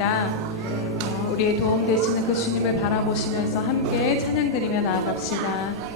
찬양합니다. 우리의 도움 되시는 그 주님을 바라보시면서 함께 찬양드리며 나아갑시다.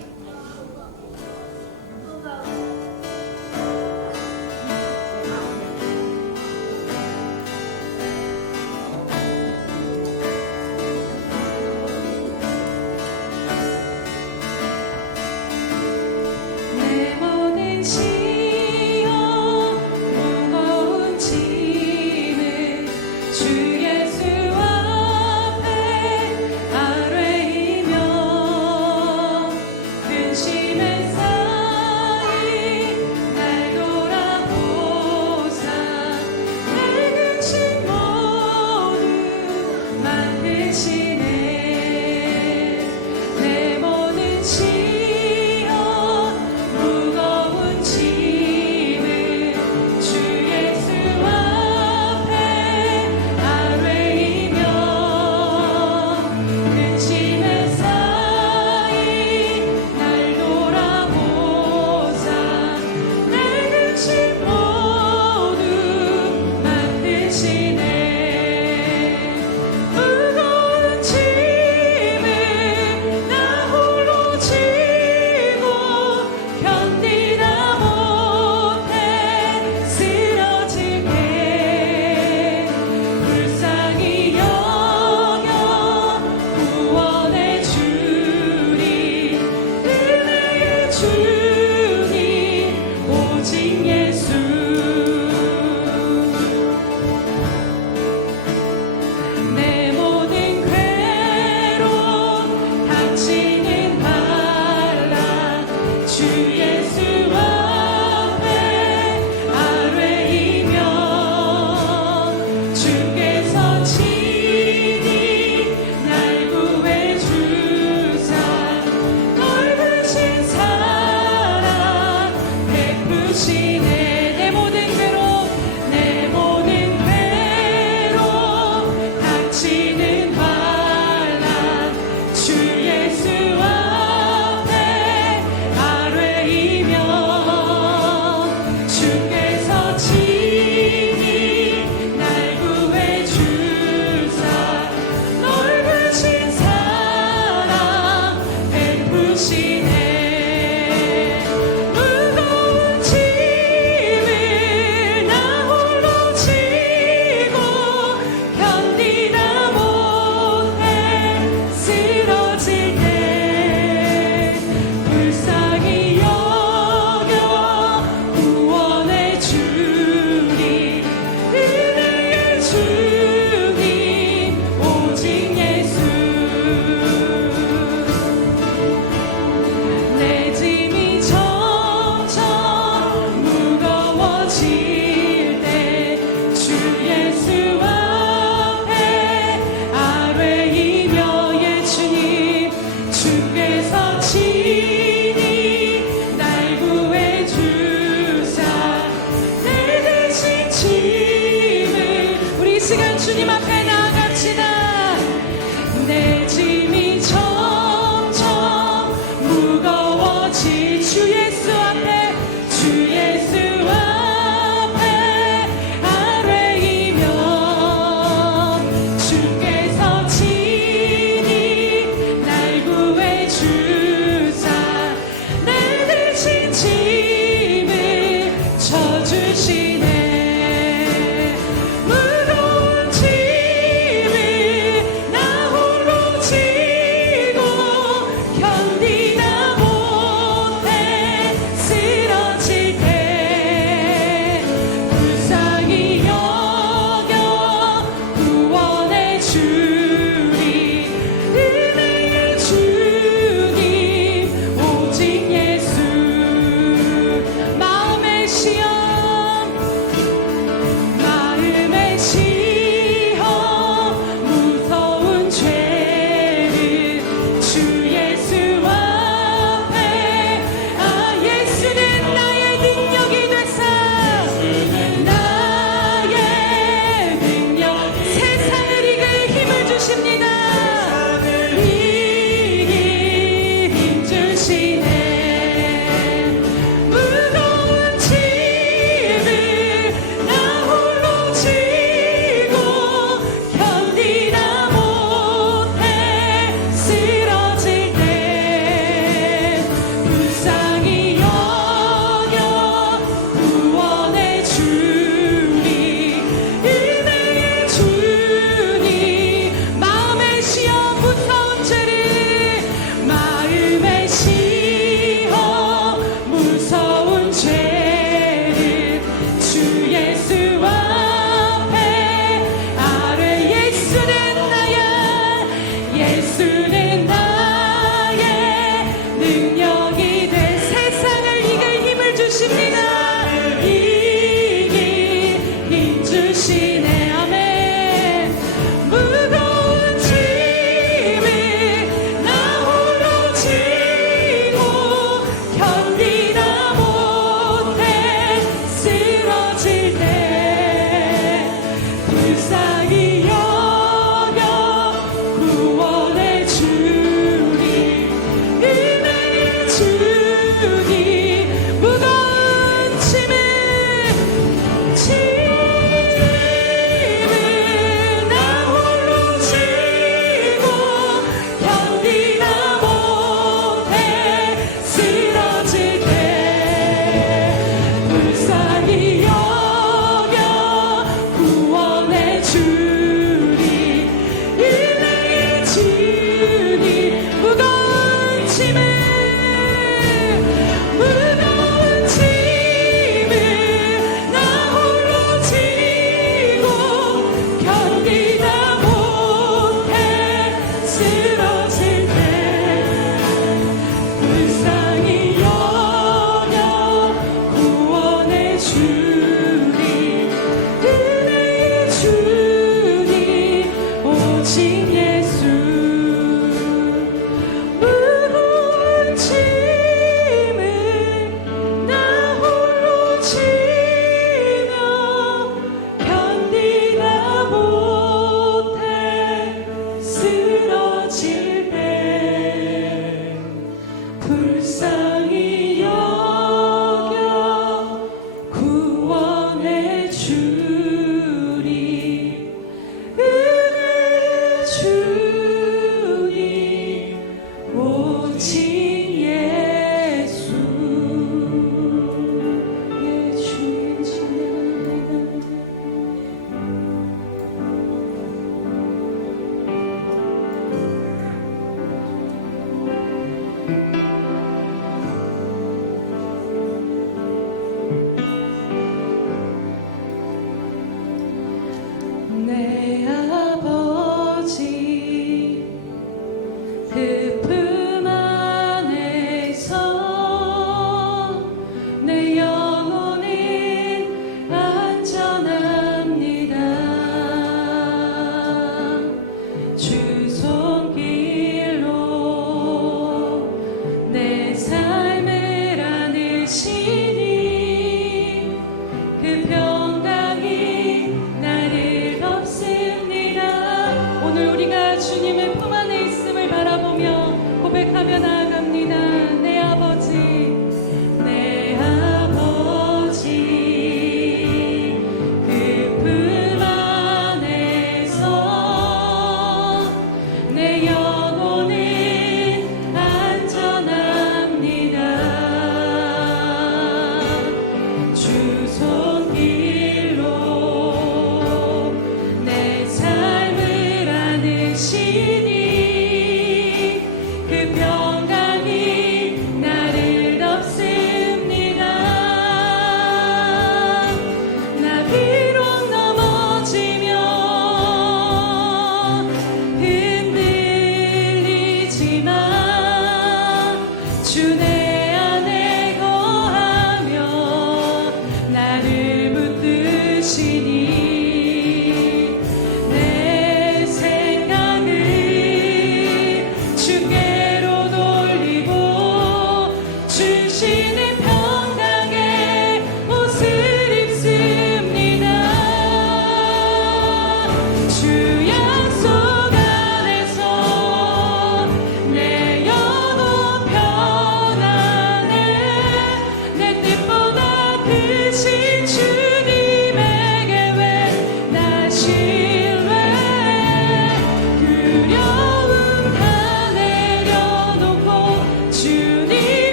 주님 앞에 나아갑시다. 내 짐이 점점 무거워질 주 예수 앞에, 주 예수 앞에 아뢰이면 주께서 친히 날 구해 주사 내 대신 짐을 져주시네. 무거운 짐을 나 홀로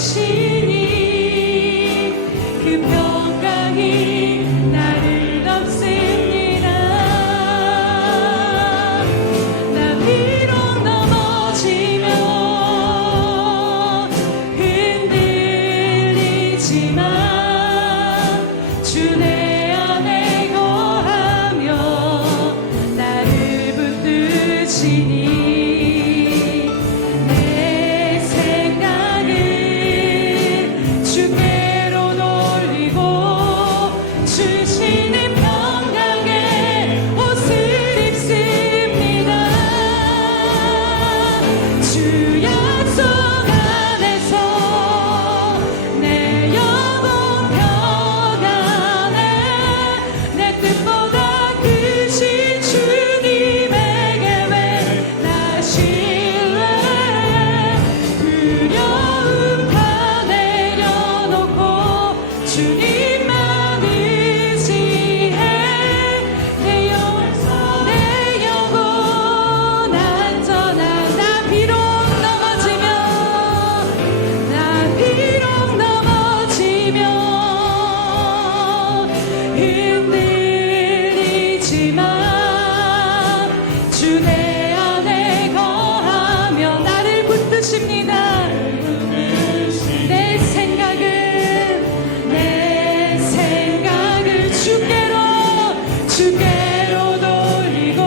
주시니 그 평강이 나를 덮습니다. 나 비록 넘어지면 흔들리지만 주 내 안에 거하며 나를 붙드시니 내 생각을 주께로 돌리고 주시는 평강의 옷을 입습니다. 주 약속 안에서 내 영혼 평안해. 내 뜻보다 크신 주님에게 왜 나 신뢰해. 두려움 다 내려놓고 주님만 의지해. 내 영혼 안전한 나 비록 넘어지면 흔들리지만 주 내 안에 거하며 나를 붙드십니다. 내 생각을 주께로 돌리고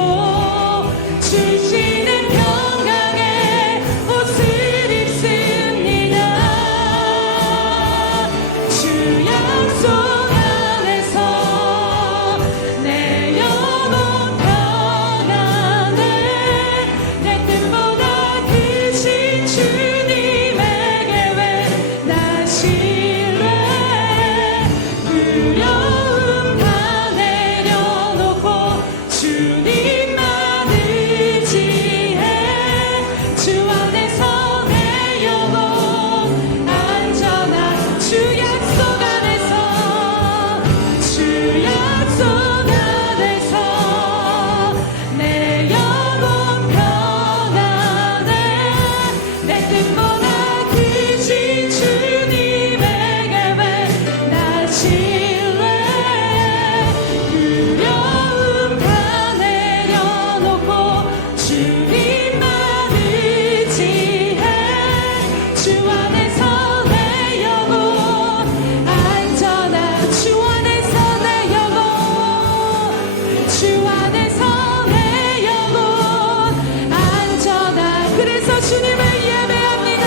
주시는 평강의 옷을 입습니다. 주 약속 안에서 내 영혼 평안해. 내 뜻보다 크신 주님에게 왜 나 신뢰해. 두려움 다 내려놓고 주님만 의지해. 주 안에서 내 영혼 안전한 주 약속 안에서 내 영혼 평안해. 내 뜻보다 크신 주님에게 왜 나 신뢰해. 두려움 다 내려놓고 주님만 의지해. 주 안에서 내 영혼 안전한 주 안에서 내 영혼 안전한 그래서 주님을 예배합니다.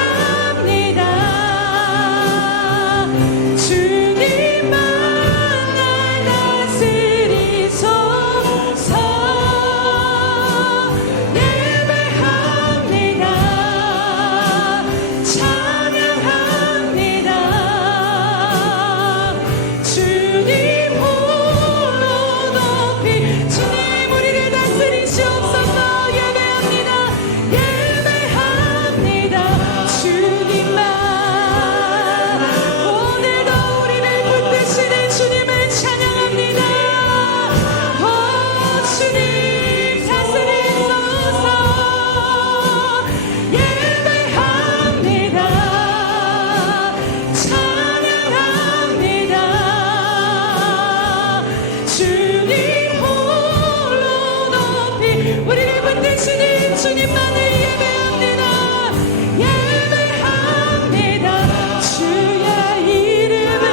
찬양합니다. 주님만 날 다스리소서. 예배합니다. 찬양합니다. 주님 홀로 높이 주님 우리를 다스리시옵소서. 예배합니다. 주님만 오늘도 우리를 붙드시는 주님을 찬양합니다. 오 주님 다스리소서. 예배합니다. 찬양합니다. 주님 홀로 높이 우리를 붙드시는 주님만을 예배합니다. 주의 이름은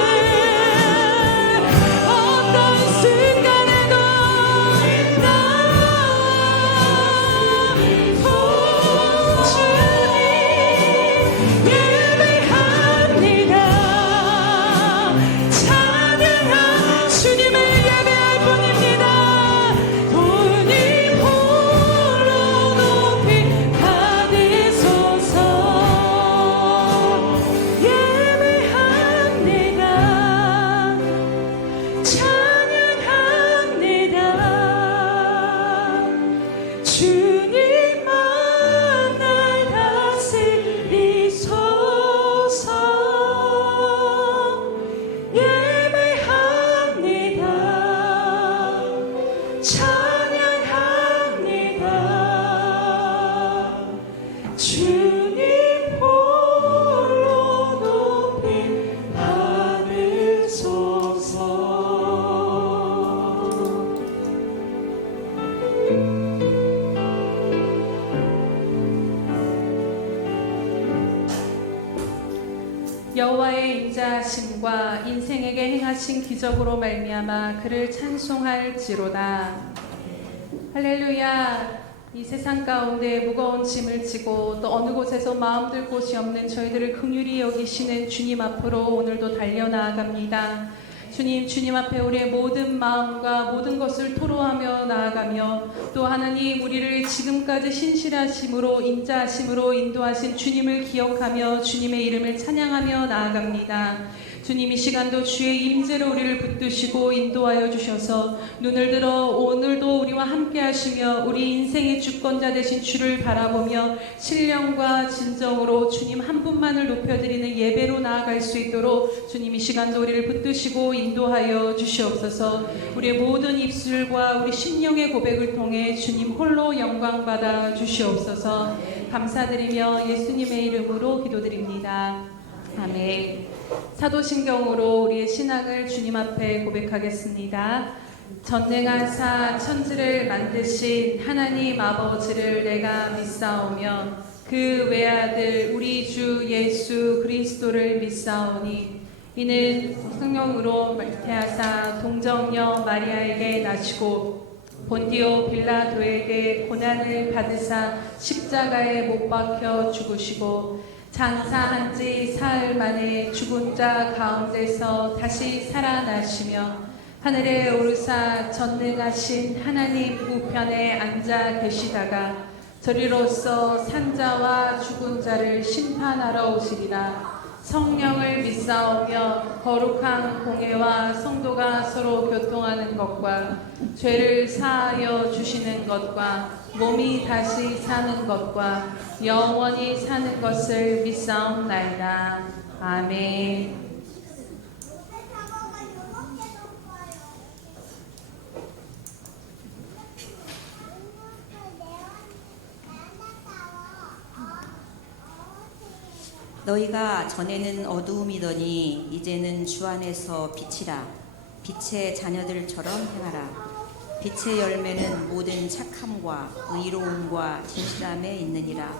어떤 순간에도 주님 예배합니다. 찬양한 주님을 예배할 뿐입니다. 주님 홀로 높이 받으소서. 예배합니다. 찬양합니다. 주님만 날 다스리소서. 예배합니다. 찬양합니다. 주님 홀로 높이 받으소서. 여호와의 인자하심과 인생에게 행하신 기적으로 말미암아 그를 찬송할지로다. 할렐루야. 이 세상 가운데 무거운 짐을 지고 또 어느 곳에서 마음들 곳이 없는 저희들을 긍휼히 여기시는 주님 앞으로 오늘도 달려나아갑니다. 주님 앞에 우리의 모든 마음과 모든 것을 토로하며 나아가며 또 하나님 우리를 지금까지 신실하심으로 인자하심으로 인도하신 주님을 기억하며 주님의 이름을 찬양하며 나아갑니다. 주님 이 시간도 주의 임재로 우리를 붙드시고 인도하여 주셔서 눈을 들어 오늘도 우리와 함께 하시며 우리 인생의 주권자 되신 주를 바라보며 신령과 진정으로 주님 한 분만을 높여드리는 예배로 나아갈 수 있도록 주님 이 시간도 우리를 붙드시고 인도하여 주시옵소서. 우리의 모든 입술과 우리 심령의 고백을 통해 주님 홀로 영광 받아 주시옵소서. 감사드리며 예수님의 이름으로 기도드립니다. 아멘. 사도신경으로 우리의 신앙을 주님 앞에 고백하겠습니다. 전능하사 천지를 만드신 하나님 아버지를 내가 믿사오며 그 외아들 우리 주 예수 그리스도를 믿사오니 이는 성령으로 말태하사 동정녀 마리아에게 나시고 본디오 빌라도에게 고난을 받으사 십자가에 못 박혀 죽으시고 장사한 지 사흘 만에 죽은 자 가운데서 다시 살아나시며 하늘에 오르사 전능하신 하나님 우편에 앉아 계시다가 저리로서 산자와 죽은 자를 심판하러 오시리라. 성령을 믿사오며 거룩한 공회와 성도가 서로 교통하는 것과 죄를 사하여 주시는 것과 몸이 다시 사는 것과 영원히 사는 것을 믿사옵나이다. 아멘. 너희가 전에는 어두움이더니 이제는 주 안에서 빛이라. 빛의 자녀들처럼 행하라. 빛의 열매는 모든 착함과 의로움과 진실함에 있느니라.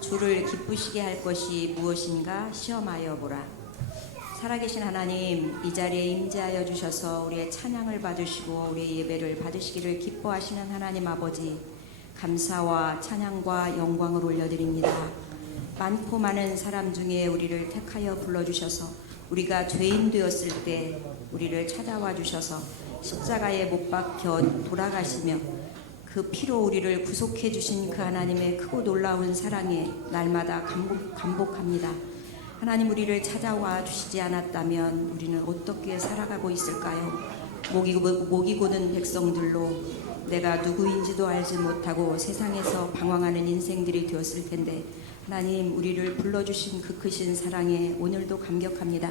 주를 기쁘시게 할 것이 무엇인가 시험하여 보라. 살아계신 하나님, 이 자리에 임재하여 주셔서 우리의 찬양을 받으시고 우리의 예배를 받으시기를 기뻐하시는 하나님 아버지, 감사와 찬양과 영광을 올려드립니다. 많고 많은 사람 중에 우리를 택하여 불러주셔서 우리가 죄인 되었을 때 우리를 찾아와 주셔서 십자가에 못 박혀 돌아가시며 그 피로 우리를 구속해 주신 그 하나님의 크고 놀라운 사랑에 날마다 감복합니다. 하나님, 우리를 찾아와 주시지 않았다면 우리는 어떻게 살아가고 있을까요? 목이 고는 백성들로 내가 누구인지도 알지 못하고 세상에서 방황하는 인생들이 되었을 텐데 하나님, 우리를 불러주신 그 크신 사랑에 오늘도 감격합니다.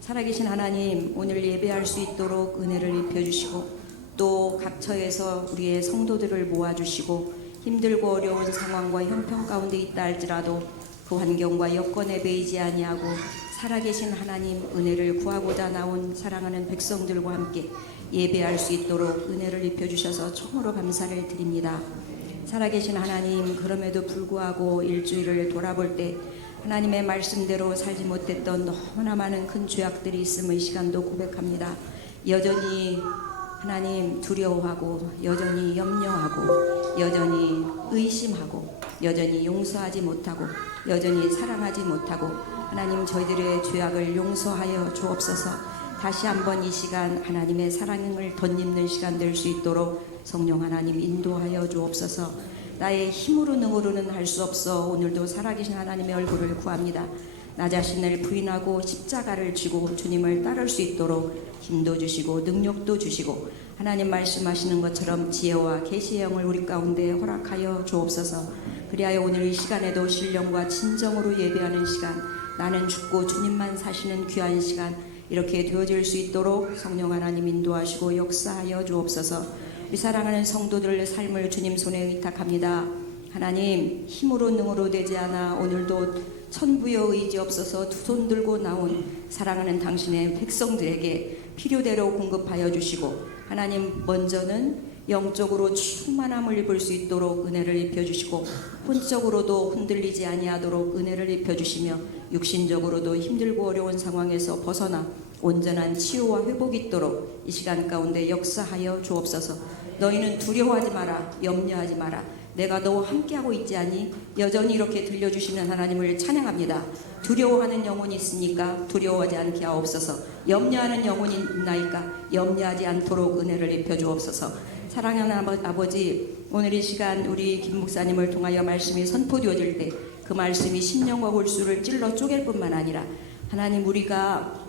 살아계신 하나님, 오늘 예배할 수 있도록 은혜를 입혀주시고 또 각 처에서 우리의 성도들을 모아주시고 힘들고 어려운 상황과 형편 가운데 있다 할지라도 그 환경과 여건에 매이지 아니하고 살아계신 하나님 은혜를 구하고자 나온 사랑하는 백성들과 함께 예배할 수 있도록 은혜를 입혀주셔서 참으로 감사를 드립니다. 살아계신 하나님, 그럼에도 불구하고 일주일을 돌아볼 때 하나님의 말씀대로 살지 못했던 너무나 많은 큰 죄악들이 있음의 시간도 고백합니다. 여전히 하나님 두려워하고 여전히 염려하고 여전히 의심하고 여전히 용서하지 못하고 여전히 사랑하지 못하고 하나님, 저희들의 죄악을 용서하여 주옵소서. 다시 한번 이 시간 하나님의 사랑을 덧입는 시간 될 수 있도록 성령 하나님 인도하여 주옵소서. 나의 힘으로 능으로는 할 수 없어 오늘도 살아계신 하나님의 얼굴을 구합니다. 나 자신을 부인하고 십자가를 쥐고 주님을 따를 수 있도록 힘도 주시고 능력도 주시고 하나님 말씀하시는 것처럼 지혜와 계시의 영을 우리 가운데 허락하여 주옵소서. 그리하여 오늘 이 시간에도 신령과 진정으로 예배하는 시간, 나는 죽고 주님만 사시는 귀한 시간 이렇게 되어질 수 있도록 성령 하나님 인도하시고 역사하여 주옵소서. 우리 사랑하는 성도들의 삶을 주님 손에 의탁합니다. 하나님, 힘으로 능으로 되지 않아 오늘도 천부여 의지 없어서 두 손 들고 나온 사랑하는 당신의 백성들에게 필요대로 공급하여 주시고, 하나님, 먼저는 영적으로 충만함을 입을 수 있도록 은혜를 입혀주시고, 혼적으로도 흔들리지 아니하도록 은혜를 입혀주시며, 육신적으로도 힘들고 어려운 상황에서 벗어나 온전한 치유와 회복이 있도록 이 시간 가운데 역사하여 주옵소서. 너희는 두려워하지 마라, 염려하지 마라. 내가 너와 함께하고 있지 않니? 여전히 이렇게 들려주시는 하나님을 찬양합니다. 두려워하는 영혼이 있으니까 두려워하지 않게 하옵소서. 염려하는 영혼이 있나이까 염려하지 않도록 은혜를 입혀주옵소서. 사랑하는 아버지, 오늘 이 시간 우리 김 목사님을 통하여 말씀이 선포되어질 때 그 말씀이 심령과 골수를 찔러 쪼갤 뿐만 아니라, 하나님, 우리가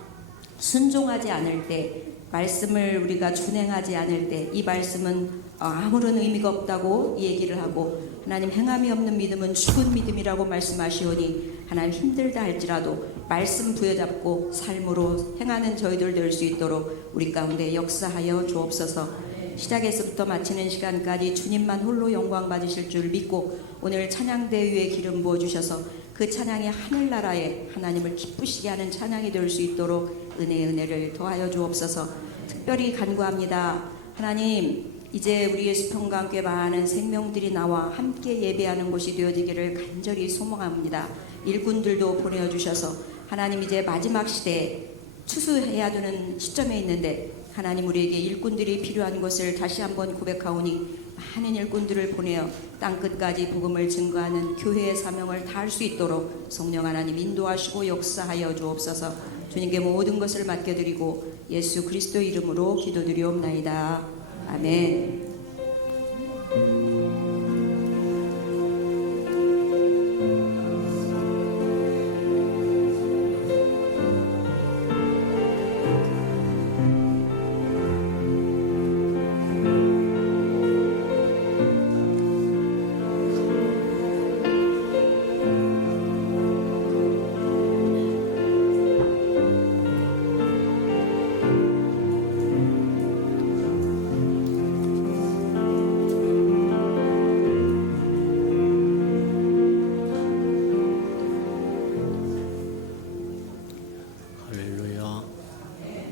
순종하지 않을 때, 말씀을 우리가 준행하지 않을 때 이 말씀은 아무런 의미가 없다고 얘기를 하고, 하나님, 행함이 없는 믿음은 죽은 믿음이라고 말씀하시오니, 하나님, 힘들다 할지라도 말씀 부여잡고 삶으로 행하는 저희들 될 수 있도록 우리 가운데 역사하여 주옵소서. 시작에서부터 마치는 시간까지 주님만 홀로 영광 받으실 줄 믿고, 오늘 찬양대 위에 기름 부어주셔서 그 찬양이 하늘나라에 하나님을 기쁘시게 하는 찬양이 될 수 있도록 은혜를 더하여 주옵소서. 특별히 간구합니다. 하나님, 이제 우리 예수평강교회 많은 생명들이 나와 함께 예배하는 곳이 되어지기를 간절히 소망합니다. 일꾼들도 보내주셔서 하나님, 이제 마지막 시대에 추수해야 되는 시점에 있는데, 하나님, 우리에게 일꾼들이 필요한 것을 다시 한번 고백하오니 많은 일꾼들을 보내어 땅끝까지 복음을 증거하는 교회의 사명을 다할 수 있도록 성령 하나님 인도하시고 역사하여 주옵소서. 주님께 모든 것을 맡겨드리고 예수 그리스도 이름으로 기도드리옵나이다. 아멘.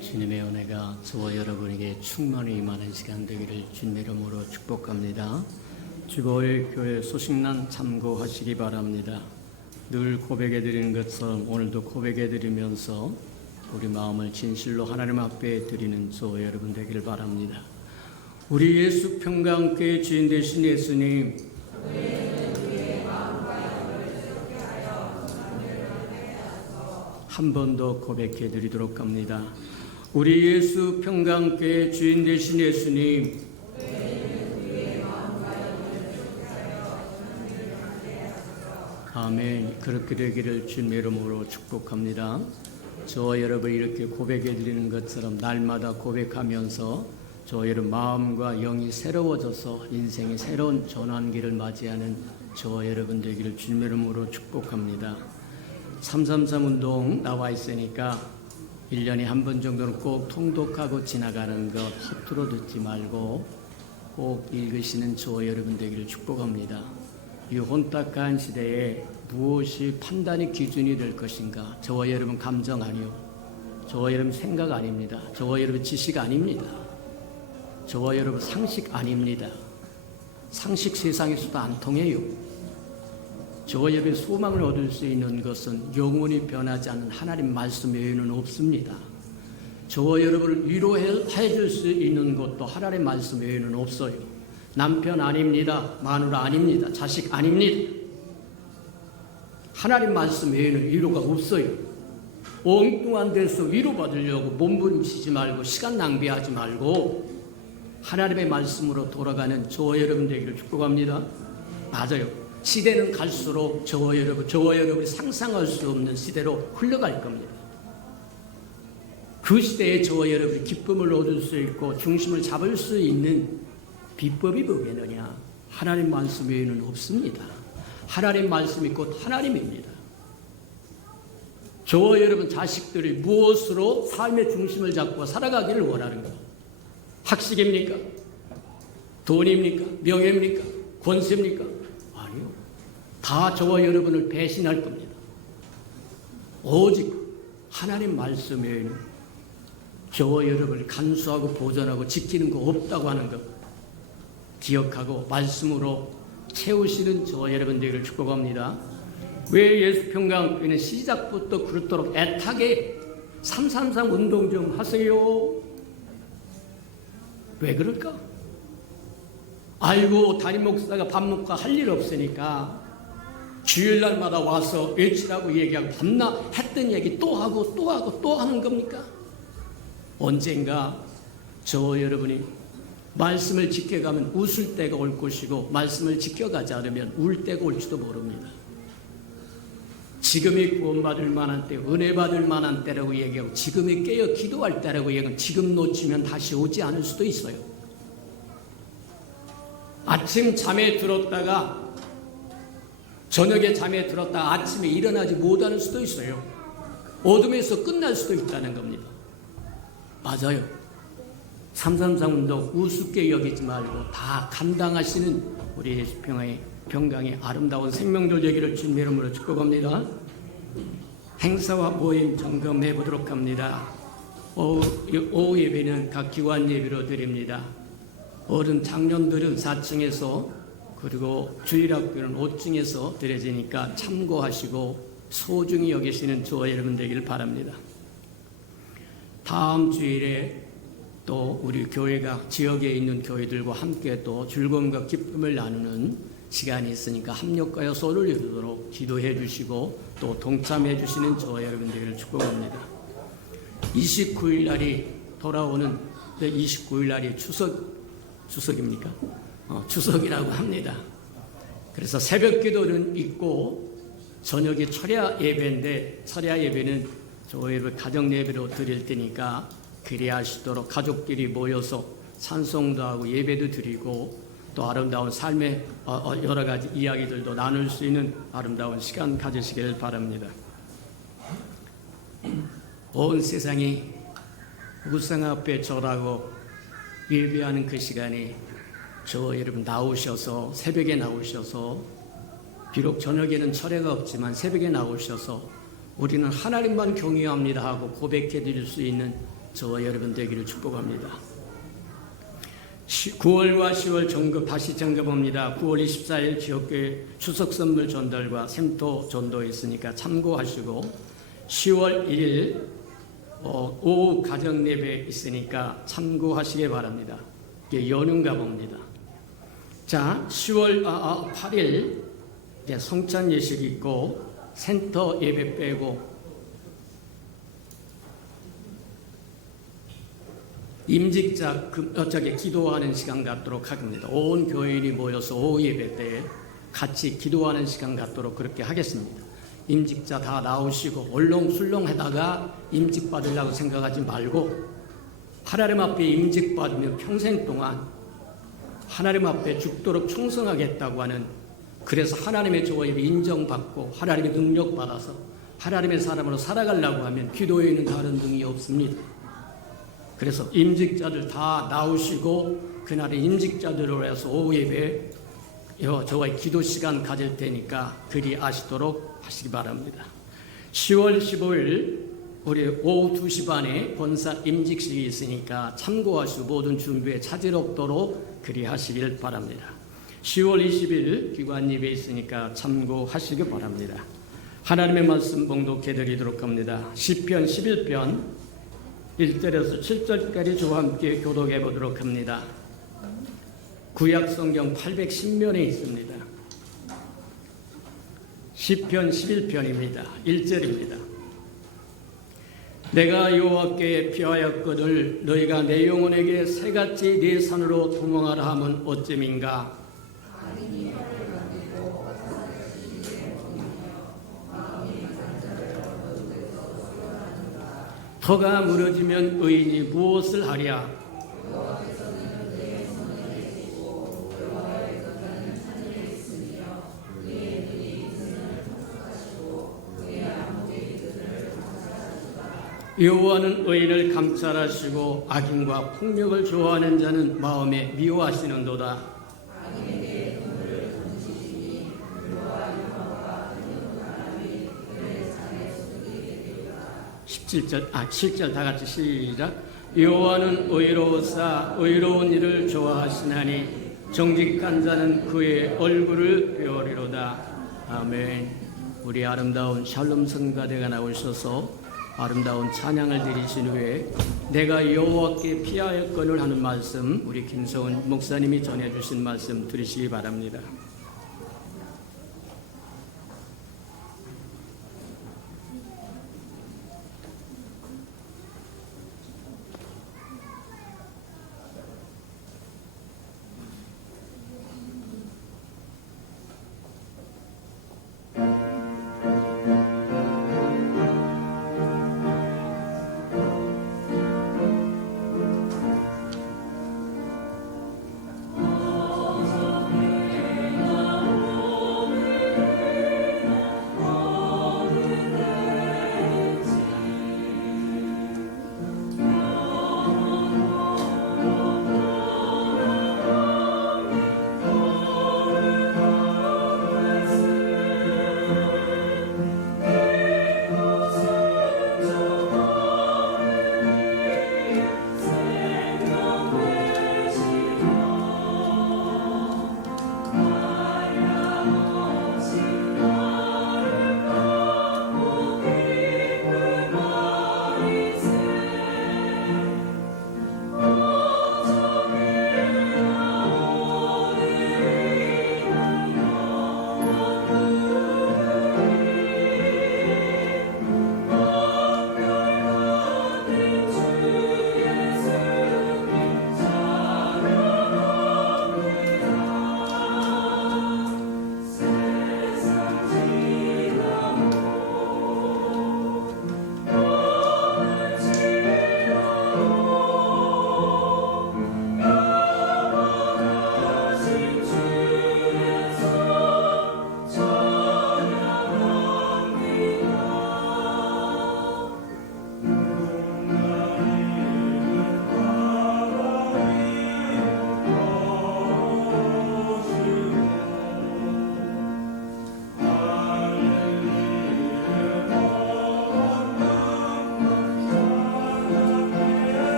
주님의 은혜가 저와 여러분에게 충만히 임하는 시간 되기를 주님의 이름으로 축복합니다. 주보의 교회 소식난 참고하시기 바랍니다. 늘 고백해드리는 것처럼 오늘도 고백해드리면서 우리 마음을 진실로 하나님 앞에 드리는 저와 여러분 되기를 바랍니다. 우리 예수 평강교회 주인 되신 예수님, 한 번 더 고백해 드리도록 합니다. 우리 예수 평강교회 주인 되신 예수님, 아멘. 그렇게 되기를 주님의 이름으로 축복합니다. 저와 여러분이 이렇게 고백해 드리는 것처럼 날마다 고백하면서 저와 여러분 마음과 영이 새로워져서 인생의 새로운 전환기를 맞이하는 저와 여러분 되기를 주님의 이름으로 축복합니다. 333 운동 나와 있으니까 1년에 한 번 정도는 꼭 통독하고 지나가는 것 허투루 듣지 말고 꼭 읽으시는 저와 여러분 되기를 축복합니다. 이 혼탁한 시대에 무엇이 판단의 기준이 될 것인가? 저와 여러분 감정 아니요, 저와 여러분 생각 아닙니다. 저와 여러분 지식 아닙니다. 저와 여러분 상식 아닙니다. 상식 세상에서도 안 통해요. 저와 여러분의 소망을 얻을 수 있는 것은 영원히 변하지 않는 하나님 말씀 외에는 없습니다. 저와 여러분을 위로해 줄 수 있는 것도 하나님 말씀 외에는 없어요. 남편 아닙니다. 마누라 아닙니다. 자식 아닙니다. 하나님 말씀 외에는 위로가 없어요. 엉뚱한 데서 위로받으려고 몸부림치지 말고 시간 낭비하지 말고 하나님의 말씀으로 돌아가는 저와 여러분 되기를 축복합니다. 맞아요. 시대는 갈수록 저와 여러분이 상상할 수 없는 시대로 흘러갈 겁니다. 그 시대에 저와 여러분이 기쁨을 얻을 수 있고 중심을 잡을 수 있는 비법이 뭐겠느냐? 하나님 말씀 외에는 없습니다. 하나님 말씀이 곧 하나님입니다. 저와 여러분 자식들이 무엇으로 삶의 중심을 잡고 살아가기를 원하는가? 학식입니까? 돈입니까? 명예입니까? 권세입니까? 아니요. 다 저와 여러분을 배신할 겁니다. 오직 하나님 말씀 외에는 저와 여러분을 간수하고 보존하고 지키는 거 없다고 하는 것 기억하고 말씀으로 채우시는 저와 여러분 되기를 축복합니다. 왜 예수평강교회는 시작부터 그렇도록 애타게 333 운동 좀 하세요? 왜 그럴까? 아이고 담임 목사가 밥 먹고 할 일 없으니까 주일날마다 와서 외치라고 얘기하고 밤낮 했던 얘기 또 하고 또 하고 또 하는 겁니까? 언젠가 저와 여러분이 말씀을 지켜가면 웃을 때가 올 것이고 말씀을 지켜가지 않으면 울 때가 올지도 모릅니다. 지금이 구원받을 만한 때, 은혜 받을 만한 때라고 얘기하고 지금이 깨어 기도할 때라고 얘기하면 지금 놓치면 다시 오지 않을 수도 있어요. 아침 잠에 들었다가 저녁에 잠에 들었다가 아침에 일어나지 못하는 수도 있어요. 어둠에서 끝날 수도 있다는 겁니다. 맞아요. 333 운동 우습게 여기지 말고 다 감당하시는 우리 예수평강의 평강의 아름다운 생명들 되기를 주님의 이름으로 축복합니다. 행사와 모임 점검해 보도록 합니다. 오후 예배는 각 기관 예배로 드립니다. 어른 장년들은 4층에서 그리고 주일학교는 5층에서 드려지니까 참고하시고 소중히 여기시는 저와 여러분 되기를 바랍니다. 다음 주일에 또 우리 교회가 지역에 있는 교회들과 함께 또 즐거움과 기쁨을 나누는 시간이 있으니까 합력하여 손을 이루도록 기도해 주시고 또 동참해 주시는 저와 여러분들을 축복합니다. 29일 날이 돌아오는 29일 날이 추석입니까? 추석이라고 합니다. 그래서 새벽 기도는 있고 저녁에 철야 예배인데 철야 예배는 저와 여러분 가정 예배로 드릴 테니까 그리하시도록 가족끼리 모여서 찬송도 하고 예배도 드리고 또 아름다운 삶의 여러 가지 이야기들도 나눌 수 있는 아름다운 시간 가지시길 바랍니다. 온 세상이 우상 앞에 절하고 예배하는 그 시간에 저 여러분 나오셔서 새벽에 나오셔서 비록 저녁에는 철회가 없지만 새벽에 나오셔서 우리는 하나님만 경외합니다 하고 고백해 드릴 수 있는 저와 여러분 되기를 축복합니다. 9월과 10월 점검 다시 점검합니다. 9월 24일 지역교회 추석 선물 전달과 샘토 전도 있으니까 참고하시고 10월 1일 오후 가정 예배 있으니까 참고하시기 바랍니다. 이게 연휴인가 봅니다. 자, 10월 8일 이제 성찬 예식이 있고 센터 예배 빼고 임직자 기도하는 시간 갖도록 하겠습니다. 온 교인이 모여서 오후 예배 때 같이 기도하는 시간 갖도록 그렇게 하겠습니다. 임직자 다 나오시고 얼렁술렁하다가 임직 받으려고 생각하지 말고 하나님 앞에 임직 받으면 평생 동안 하나님 앞에 죽도록 충성하겠다고 하는 그래서 하나님의 조언을 인정받고 하나님의 능력 받아서 하나님의 사람으로 살아가려고 하면 기도에는 다른 능이 없습니다. 그래서 임직자들 다 나오시고 그날에 임직자들로 해서 오후 예배 저와의 기도 시간 가질 테니까 그리 아시도록 하시기 바랍니다. 10월 15일 우리 오후 2시 반에 본사 임직식이 있으니까 참고하시고 모든 준비에 차질 없도록 그리 하시길 바랍니다. 10월 20일 기관 예배 있으니까 참고하시기 바랍니다. 하나님의 말씀 봉독해 드리도록 합니다. 시편 11편 1절에서 7절까지 저와 함께 교독해 보도록 합니다. 구약 성경 810면에 있습니다. 시편 11편입니다. 1절입니다. 내가 여호와께 피하였거늘 너희가 내 영혼에게 새같이 네 산으로 도망하라 함은 어찌민가. 터가 무너지면 의인이 무엇을 하랴. 여호와는 의인을 감찰하시고 악인과 폭력을 좋아하는 자는 마음에 미워하시는도다. 7절 다 같이 시작. 여호와는 의로우사 의로운 일을 좋아하시나니 정직한 자는 그의 얼굴을 배우리로다. 아멘. 우리 아름다운 샬롬 성가대가 나오셔서 아름다운 찬양을 드리신 후에 내가 여호와께 피하였건을 하는 말씀, 우리 김서은 목사님이 전해주신 말씀 들으시기 바랍니다.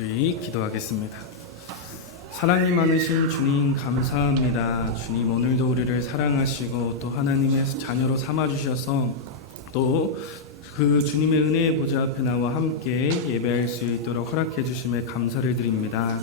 우리 기도하겠습니다. 사랑이 많으신 주님 감사합니다. 주님 오늘도 우리를 사랑하시고 또 하나님의 자녀로 삼아주셔서 또 그 주님의 은혜의 보좌 앞에 나와 함께 예배할 수 있도록 허락해 주심에 감사를 드립니다.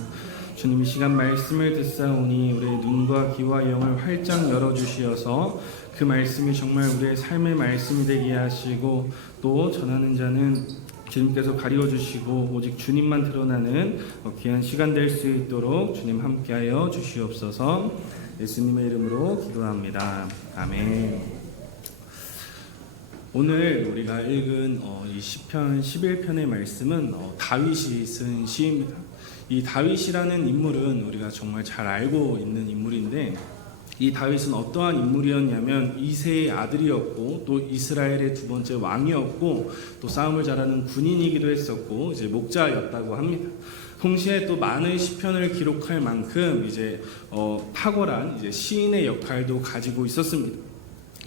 주님 이 시간 말씀을 듣사오니 우리의 눈과 귀와 영을 활짝 열어주시어서 그 말씀이 정말 우리의 삶의 말씀이 되게 하시고 또 전하는 자는 주님께서 가리워주시고 오직 주님만 드러나는 귀한 시간 될 수 있도록 주님 함께하여 주시옵소서. 예수님의 이름으로 기도합니다. 아멘. 오늘 우리가 읽은 이 시편 11편의 말씀은 다윗이 쓴 시입니다. 이 다윗이라는 인물은 우리가 정말 잘 알고 있는 인물인데 이 다윗은 어떠한 인물이었냐면 이새의 아들이었고 또 이스라엘의 두 번째 왕이었고 또 싸움을 잘하는 군인이기도 했었고 이제 목자였다고 합니다. 동시에 또 많은 시편을 기록할 만큼 이제 탁월한 이제 시인의 역할도 가지고 있었습니다.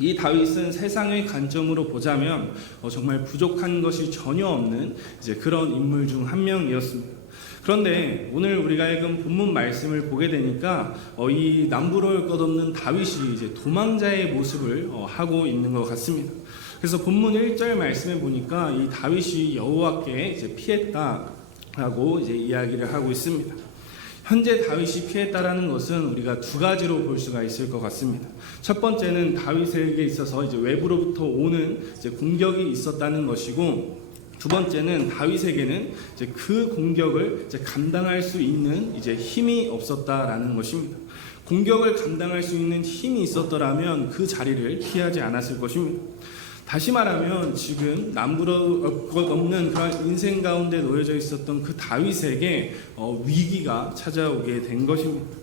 이 다윗은 세상의 관점으로 보자면 정말 부족한 것이 전혀 없는 이제 그런 인물 중 한 명이었습니다. 그런데 오늘 우리가 읽은 본문 말씀을 보게 되니까 이 남부러울 것 없는 다윗이 이제 도망자의 모습을 하고 있는 것 같습니다. 그래서 본문 1절 말씀에 보니까 이 다윗이 여호와께 이제 피했다라고 이제 이야기를 하고 있습니다. 현재 다윗이 피했다라는 것은 우리가 두 가지로 볼 수가 있을 것 같습니다. 첫 번째는 다윗에게 있어서 이제 외부로부터 오는 이제 공격이 있었다는 것이고, 두 번째는 다윗에게는 이제 그 공격을 이제 감당할 수 있는 이제 힘이 없었다라는 것입니다. 공격을 감당할 수 있는 힘이 있었더라면 그 자리를 피하지 않았을 것입니다. 다시 말하면 지금 남부러울 것 없는 그런 인생 가운데 놓여져 있었던 그 다윗에게 위기가 찾아오게 된 것입니다.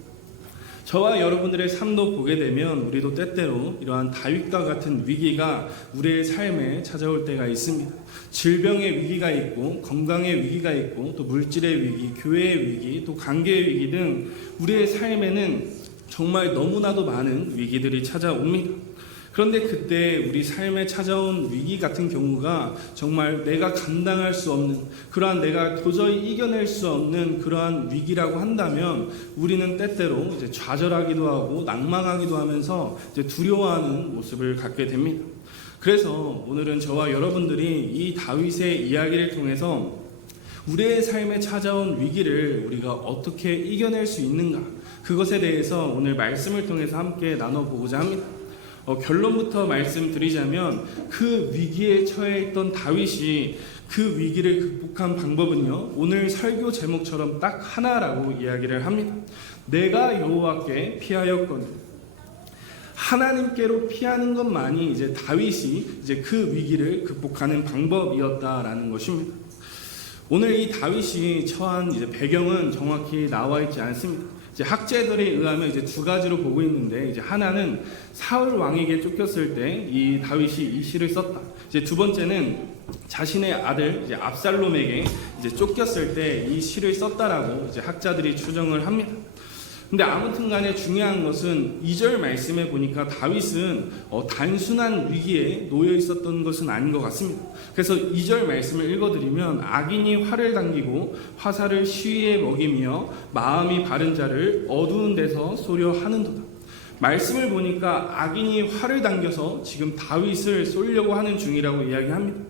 저와 여러분들의 삶도 보게 되면 우리도 때때로 이러한 다윗과 같은 위기가 우리의 삶에 찾아올 때가 있습니다. 질병의 위기가 있고 건강의 위기가 있고 또 물질의 위기, 교회의 위기, 또 관계의 위기 등 우리의 삶에는 정말 너무나도 많은 위기들이 찾아옵니다. 그런데 그때 우리 삶에 찾아온 위기 같은 경우가 정말 내가 감당할 수 없는, 그러한 내가 도저히 이겨낼 수 없는 그러한 위기라고 한다면 우리는 때때로 이제 좌절하기도 하고 낙망하기도 하면서 이제 두려워하는 모습을 갖게 됩니다. 그래서 오늘은 저와 여러분들이 이 다윗의 이야기를 통해서 우리의 삶에 찾아온 위기를 우리가 어떻게 이겨낼 수 있는가, 그것에 대해서 오늘 말씀을 통해서 함께 나눠보고자 합니다. 결론부터 말씀드리자면 그 위기에 처해 있던 다윗이 그 위기를 극복한 방법은요, 오늘 설교 제목처럼 딱 하나라고 이야기를 합니다. 내가 여호와께 피하였거늘. 하나님께로 피하는 것만이 이제 다윗이 이제 그 위기를 극복하는 방법이었다라는 것입니다. 오늘 이 다윗이 처한 이제 배경은 정확히 나와 있지 않습니다. 이제 학자들에 의하면 이제 두 가지로 보고 있는데, 이제 하나는 사울 왕에게 쫓겼을 때 이 다윗이 이 시를 썼다. 이제 두 번째는 자신의 아들 이제 압살롬에게 이제 쫓겼을 때 이 시를 썼다라고 이제 학자들이 추정을 합니다. 근데 아무튼 간에 중요한 것은 2절 말씀에 보니까 다윗은 단순한 위기에 놓여 있었던 것은 아닌 것 같습니다. 그래서 2절 말씀을 읽어드리면, 악인이 활을 당기고 화살을 시위에 먹이며 마음이 바른 자를 어두운 데서 쏘려 하는도다. 말씀을 보니까 악인이 활을 당겨서 지금 다윗을 쏘려고 하는 중이라고 이야기합니다.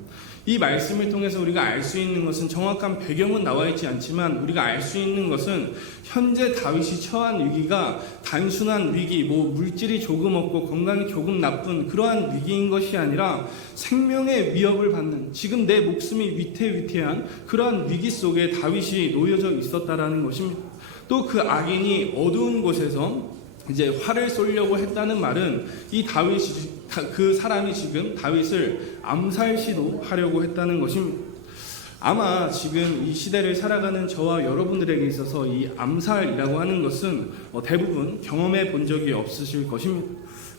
이 말씀을 통해서 우리가 알 수 있는 것은, 정확한 배경은 나와 있지 않지만 우리가 알 수 있는 것은 현재 다윗이 처한 위기가 단순한 위기, 물질이 조금 없고 건강이 조금 나쁜 그러한 위기인 것이 아니라 생명의 위협을 받는, 지금 내 목숨이 위태위태한 그러한 위기 속에 다윗이 놓여져 있었다라는 것입니다. 또 그 악인이 어두운 곳에서 이제 활을 쏘려고 했다는 말은 이 다윗이, 그 사람이 지금 다윗을 암살 시도하려고 했다는 것입니다. 아마 지금 이 시대를 살아가는 저와 여러분들에게 있어서 이 암살이라고 하는 것은 대부분 경험해 본 적이 없으실 것입니다.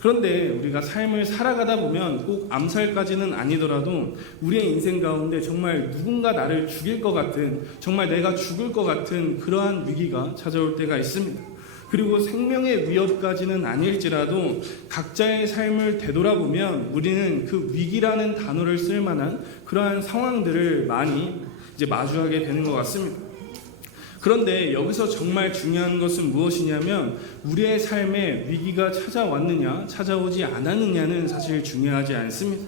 그런데 우리가 삶을 살아가다 보면 꼭 암살까지는 아니더라도 우리의 인생 가운데 정말 누군가 나를 죽일 것 같은, 정말 내가 죽을 것 같은 그러한 위기가 찾아올 때가 있습니다. 그리고 생명의 위협까지는 아닐지라도 각자의 삶을 되돌아보면 우리는 그 위기라는 단어를 쓸 만한 그러한 상황들을 많이 이제 마주하게 되는 것 같습니다. 그런데 여기서 정말 중요한 것은 무엇이냐면 우리의 삶에 위기가 찾아왔느냐 찾아오지 않았느냐는 사실 중요하지 않습니다.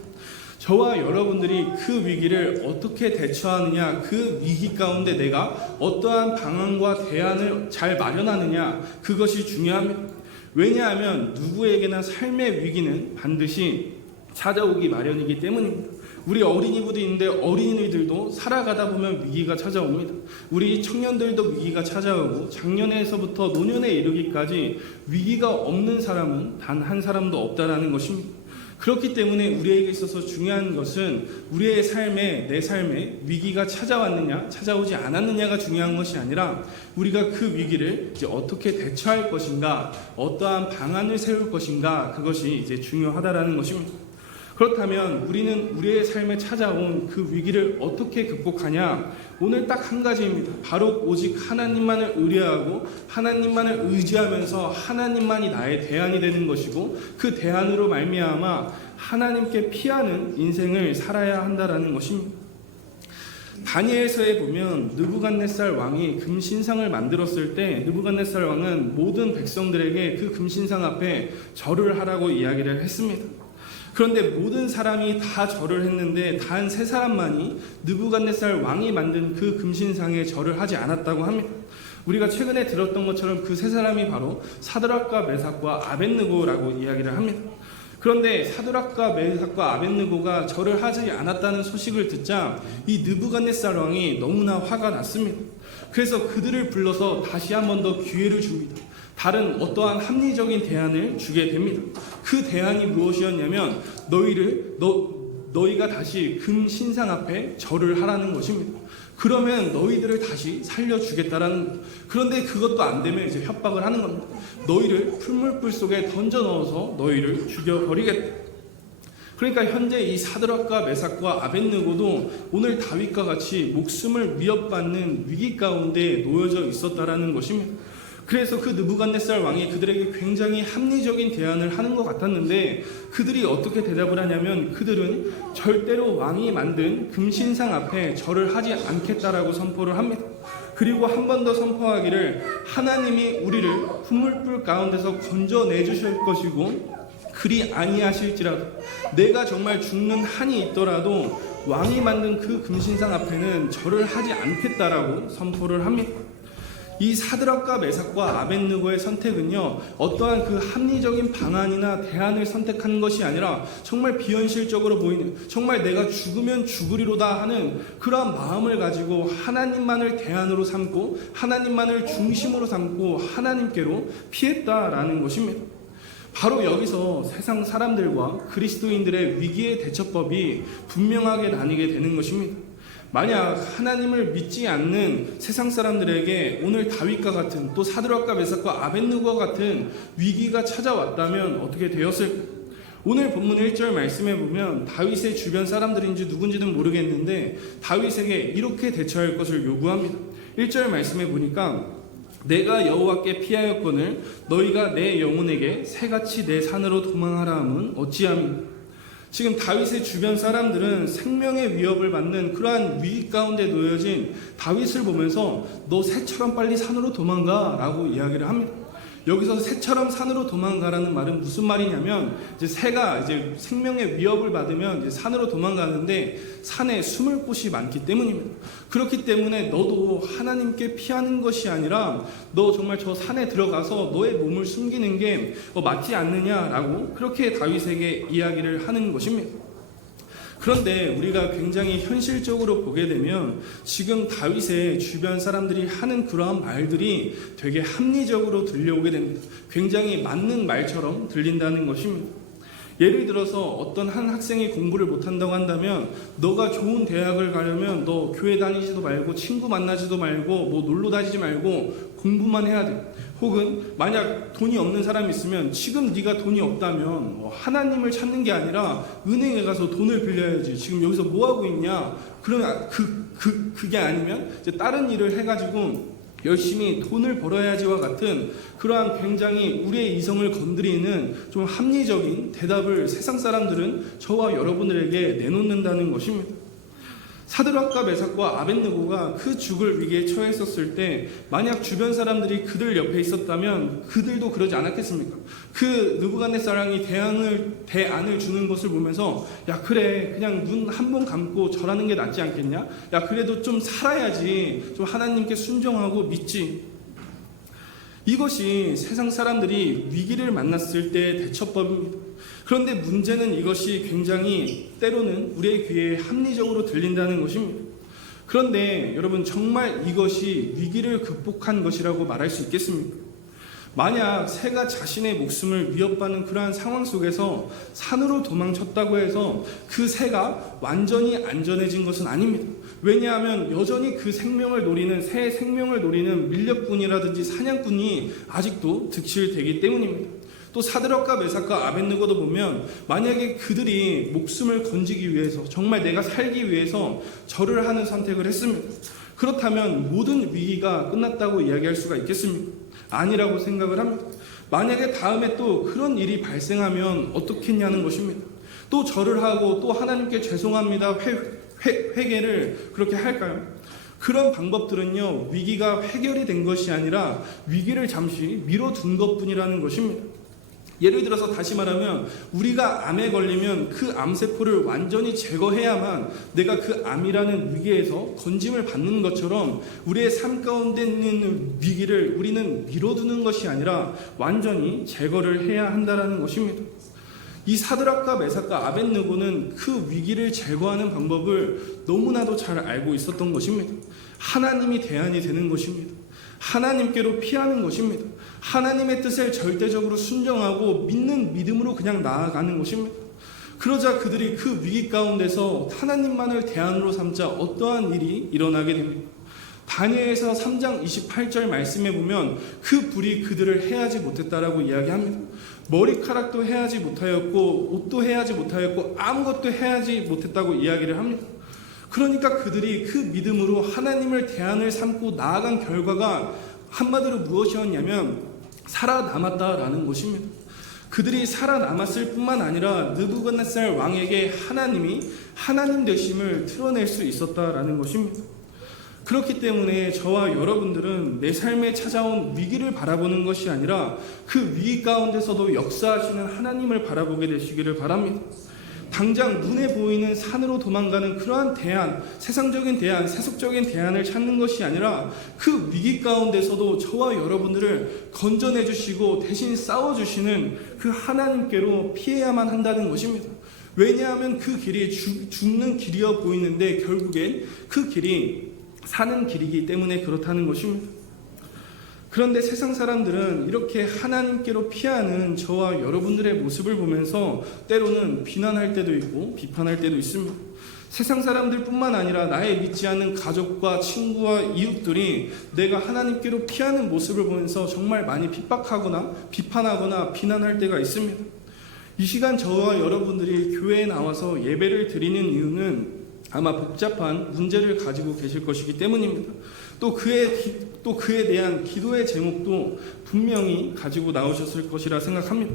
저와 여러분들이 그 위기를 어떻게 대처하느냐, 그 위기 가운데 내가 어떠한 방안과 대안을 잘 마련하느냐, 그것이 중요합니다. 왜냐하면 누구에게나 삶의 위기는 반드시 찾아오기 마련이기 때문입니다. 우리 어린이부도 있는데 어린이들도 살아가다 보면 위기가 찾아옵니다. 우리 청년들도 위기가 찾아오고 작년에서부터 노년에 이르기까지 위기가 없는 사람은 단 한 사람도 없다라는 것입니다. 그렇기 때문에 우리에게 있어서 중요한 것은 우리의 삶에, 내 삶에 위기가 찾아왔느냐 찾아오지 않았느냐가 중요한 것이 아니라 우리가 그 위기를 이제 어떻게 대처할 것인가, 어떠한 방안을 세울 것인가, 그것이 이제 중요하다라는 것입니다. 그렇다면 우리는 우리의 삶에 찾아온 그 위기를 어떻게 극복하냐? 오늘 딱 한 가지입니다. 바로 오직 하나님만을 의뢰하고 하나님만을 의지하면서 하나님만이 나의 대안이 되는 것이고 그 대안으로 말미암아 하나님께 피하는 인생을 살아야 한다라는 것입니다. 다니엘서에 보면 느부갓네살 왕이 금신상을 만들었을 때 느부갓네살 왕은 모든 백성들에게 그 금신상 앞에 절을 하라고 이야기를 했습니다. 그런데 모든 사람이 다 절을 했는데 단 3사람만이 느부갓네살 왕이 만든 그 금신상에 절을 하지 않았다고 합니다. 우리가 최근에 들었던 것처럼 그 3사람이 바로 사드락과 메삭과 아벳느고라고 이야기를 합니다. 그런데 사드락과 메삭과 아벳느고가 절을 하지 않았다는 소식을 듣자 이 느부갓네살 왕이 너무나 화가 났습니다. 그래서 그들을 불러서 다시 한 번 더 기회를 줍니다. 다른 어떠한 합리적인 대안을 주게 됩니다. 그 대안이 무엇이었냐면 너희가 다시 금신상 앞에 절을 하라는 것입니다. 그러면 너희들을 다시 살려주겠다라는 것. 그런데 그것도 안 되면 이제 협박을 하는 겁니다. 너희를 풀물불 속에 던져 넣어서 너희를 죽여버리겠다. 그러니까 현재 이 사드락과 메삭과 아벳느고도 오늘 다윗과 같이 목숨을 위협받는 위기 가운데 놓여져 있었다라는 것입니다. 그래서 그 느부갓네살 왕이 그들에게 굉장히 합리적인 대안을 하는 것 같았는데 그들이 어떻게 대답을 하냐면 그들은 절대로 왕이 만든 금신상 앞에 절을 하지 않겠다라고 선포를 합니다. 그리고 한 번 더 선포하기를 하나님이 우리를 풀물불 가운데서 건져내 주실 것이고 그리 아니하실지라도 내가 정말 죽는 한이 있더라도 왕이 만든 그 금신상 앞에는 절을 하지 않겠다라고 선포를 합니다. 이 사드락과 메삭과 아벳느고의 선택은요, 어떠한 그 합리적인 방안이나 대안을 선택한 것이 아니라 정말 비현실적으로 보이는, 정말 내가 죽으면 죽으리로다 하는 그러한 마음을 가지고 하나님만을 대안으로 삼고 하나님만을 중심으로 삼고 하나님께로 피했다라는 것입니다. 바로 여기서 세상 사람들과 그리스도인들의 위기의 대처법이 분명하게 나뉘게 되는 것입니다. 만약 하나님을 믿지 않는 세상 사람들에게 오늘 다윗과 같은 또 사드락과 메삭과 아벳느고와 같은 위기가 찾아왔다면 어떻게 되었을까? 오늘 본문 1절 말씀해 보면 다윗의 주변 사람들인지 누군지는 모르겠는데 다윗에게 이렇게 대처할 것을 요구합니다. 1절 말씀해 보니까 내가 여호와께 피하였거늘 너희가 내 영혼에게 새같이 내 산으로 도망하라 함은 어찌함이냐. 지금 다윗의 주변 사람들은 생명의 위협을 받는 그러한 위기 가운데 놓여진 다윗을 보면서 너 새처럼 빨리 산으로 도망가 라고 이야기를 합니다. 여기서 새처럼 산으로 도망가라는 말은 무슨 말이냐면 이제 새가 이제 생명의 위협을 받으면 이제 산으로 도망가는데 산에 숨을 곳이 많기 때문입니다. 그렇기 때문에 너도 하나님께 피하는 것이 아니라 너 정말 저 산에 들어가서 너의 몸을 숨기는 게 맞지 않느냐라고 그렇게 다윗에게 이야기를 하는 것입니다. 그런데 우리가 굉장히 현실적으로 보게 되면 지금 다윗의 주변 사람들이 하는 그러한 말들이 되게 합리적으로 들려오게 됩니다. 굉장히 맞는 말처럼 들린다는 것입니다. 예를 들어서 어떤 한 학생이 공부를 못한다고 한다면 너가 좋은 대학을 가려면 너 교회 다니지도 말고 친구 만나지도 말고 뭐 놀러 다니지 말고 공부만 해야 돼. 혹은 만약 돈이 없는 사람이 있으면 지금 네가 돈이 없다면 하나님을 찾는 게 아니라 은행에 가서 돈을 빌려야지. 지금 여기서 뭐 하고 있냐? 그러면 그게 아니면 이제 다른 일을 해가지고 열심히 돈을 벌어야지와 같은 그러한 굉장히 우리의 이성을 건드리는 좀 합리적인 대답을 세상 사람들은 저와 여러분들에게 내놓는다는 것입니다. 사드락과 메삭과 아벳느고가 그 죽을 위기에 처했었을 때 만약 주변 사람들이 그들 옆에 있었다면 그들도 그러지 않았겠습니까? 그 느부갓네살왕이 대안을 주는 것을 보면서 야 그래 그냥 눈 한 번 감고 절하는 게 낫지 않겠냐? 야 그래도 좀 살아야지, 좀 하나님께 순종하고 믿지. 이것이 세상 사람들이 위기를 만났을 때 대처법입니다. 그런데 문제는 이것이 굉장히 때로는 우리의 귀에 합리적으로 들린다는 것입니다. 그런데 여러분 정말 이것이 위기를 극복한 것이라고 말할 수 있겠습니까? 만약 새가 자신의 목숨을 위협받는 그러한 상황 속에서 산으로 도망쳤다고 해서 그 새가 완전히 안전해진 것은 아닙니다. 왜냐하면 여전히 그 생명을 노리는, 새의 생명을 노리는 밀렵꾼이라든지 사냥꾼이 아직도 득실되기 때문입니다. 또 사드락과 메삭과 아벳느고도 보면 만약에 그들이 목숨을 건지기 위해서, 정말 내가 살기 위해서 절을 하는 선택을 했습니다. 그렇다면 모든 위기가 끝났다고 이야기할 수가 있겠습니까? 아니라고 생각을 합니다. 만약에 다음에 또 그런 일이 발생하면 어떻겠냐는 것입니다. 또 절을 하고 또 하나님께 죄송합니다, 회개를 그렇게 할까요? 그런 방법들은요, 위기가 해결이 된 것이 아니라 위기를 잠시 미뤄둔 것뿐이라는 것입니다. 예를 들어서 다시 말하면 우리가 암에 걸리면 그 암세포를 완전히 제거해야만 내가 그 암이라는 위기에서 건짐을 받는 것처럼 우리의 삶 가운데 있는 위기를 우리는 미뤄두는 것이 아니라 완전히 제거를 해야 한다는 것입니다. 이 사드락과 메삭과 아벳느고는 그 위기를 제거하는 방법을 너무나도 잘 알고 있었던 것입니다. 하나님이 대안이 되는 것입니다. 하나님께로 피하는 것입니다. 하나님의 뜻에 절대적으로 순종하고 믿는 믿음으로 그냥 나아가는 것입니다. 그러자 그들이 그 위기 가운데서 하나님만을 대안으로 삼자 어떠한 일이 일어나게 됩니다. 다니엘서 3장 28절 말씀에 보면 그 불이 그들을 해하지 못했다라고 이야기합니다. 머리카락도 해하지 못하였고 옷도 해하지 못하였고 아무것도 해하지 못했다고 이야기를 합니다. 그러니까 그들이 그 믿음으로 하나님을 대안을 삼고 나아간 결과가 한마디로 무엇이었냐면 살아남았다라는 것입니다. 그들이 살아남았을 뿐만 아니라 느부갓네살 왕에게 하나님이 하나님 되심을 드러낼 수 있었다라는 것입니다. 그렇기 때문에 저와 여러분들은 내 삶에 찾아온 위기를 바라보는 것이 아니라 그 위기 가운데서도 역사하시는 하나님을 바라보게 되시기를 바랍니다. 당장 눈에 보이는 산으로 도망가는 그러한 대안, 세상적인 대안, 세속적인 대안을 찾는 것이 아니라 그 위기 가운데서도 저와 여러분들을 건져내 주시고 대신 싸워주시는 그 하나님께로 피해야만 한다는 것입니다. 왜냐하면 그 길이 죽는 길이어 보이는데 결국엔 그 길이 사는 길이기 때문에 그렇다는 것입니다. 그런데 세상 사람들은 이렇게 하나님께로 피하는 저와 여러분들의 모습을 보면서 때로는 비난할 때도 있고 비판할 때도 있습니다. 세상 사람들뿐만 아니라 나의 믿지 않는 가족과 친구와 이웃들이 내가 하나님께로 피하는 모습을 보면서 정말 많이 핍박하거나 비판하거나 비난할 때가 있습니다. 이 시간 저와 여러분들이 교회에 나와서 예배를 드리는 이유는 아마 복잡한 문제를 가지고 계실 것이기 때문입니다. 또 그에 대한 기도의 제목도 분명히 가지고 나오셨을 것이라 생각합니다.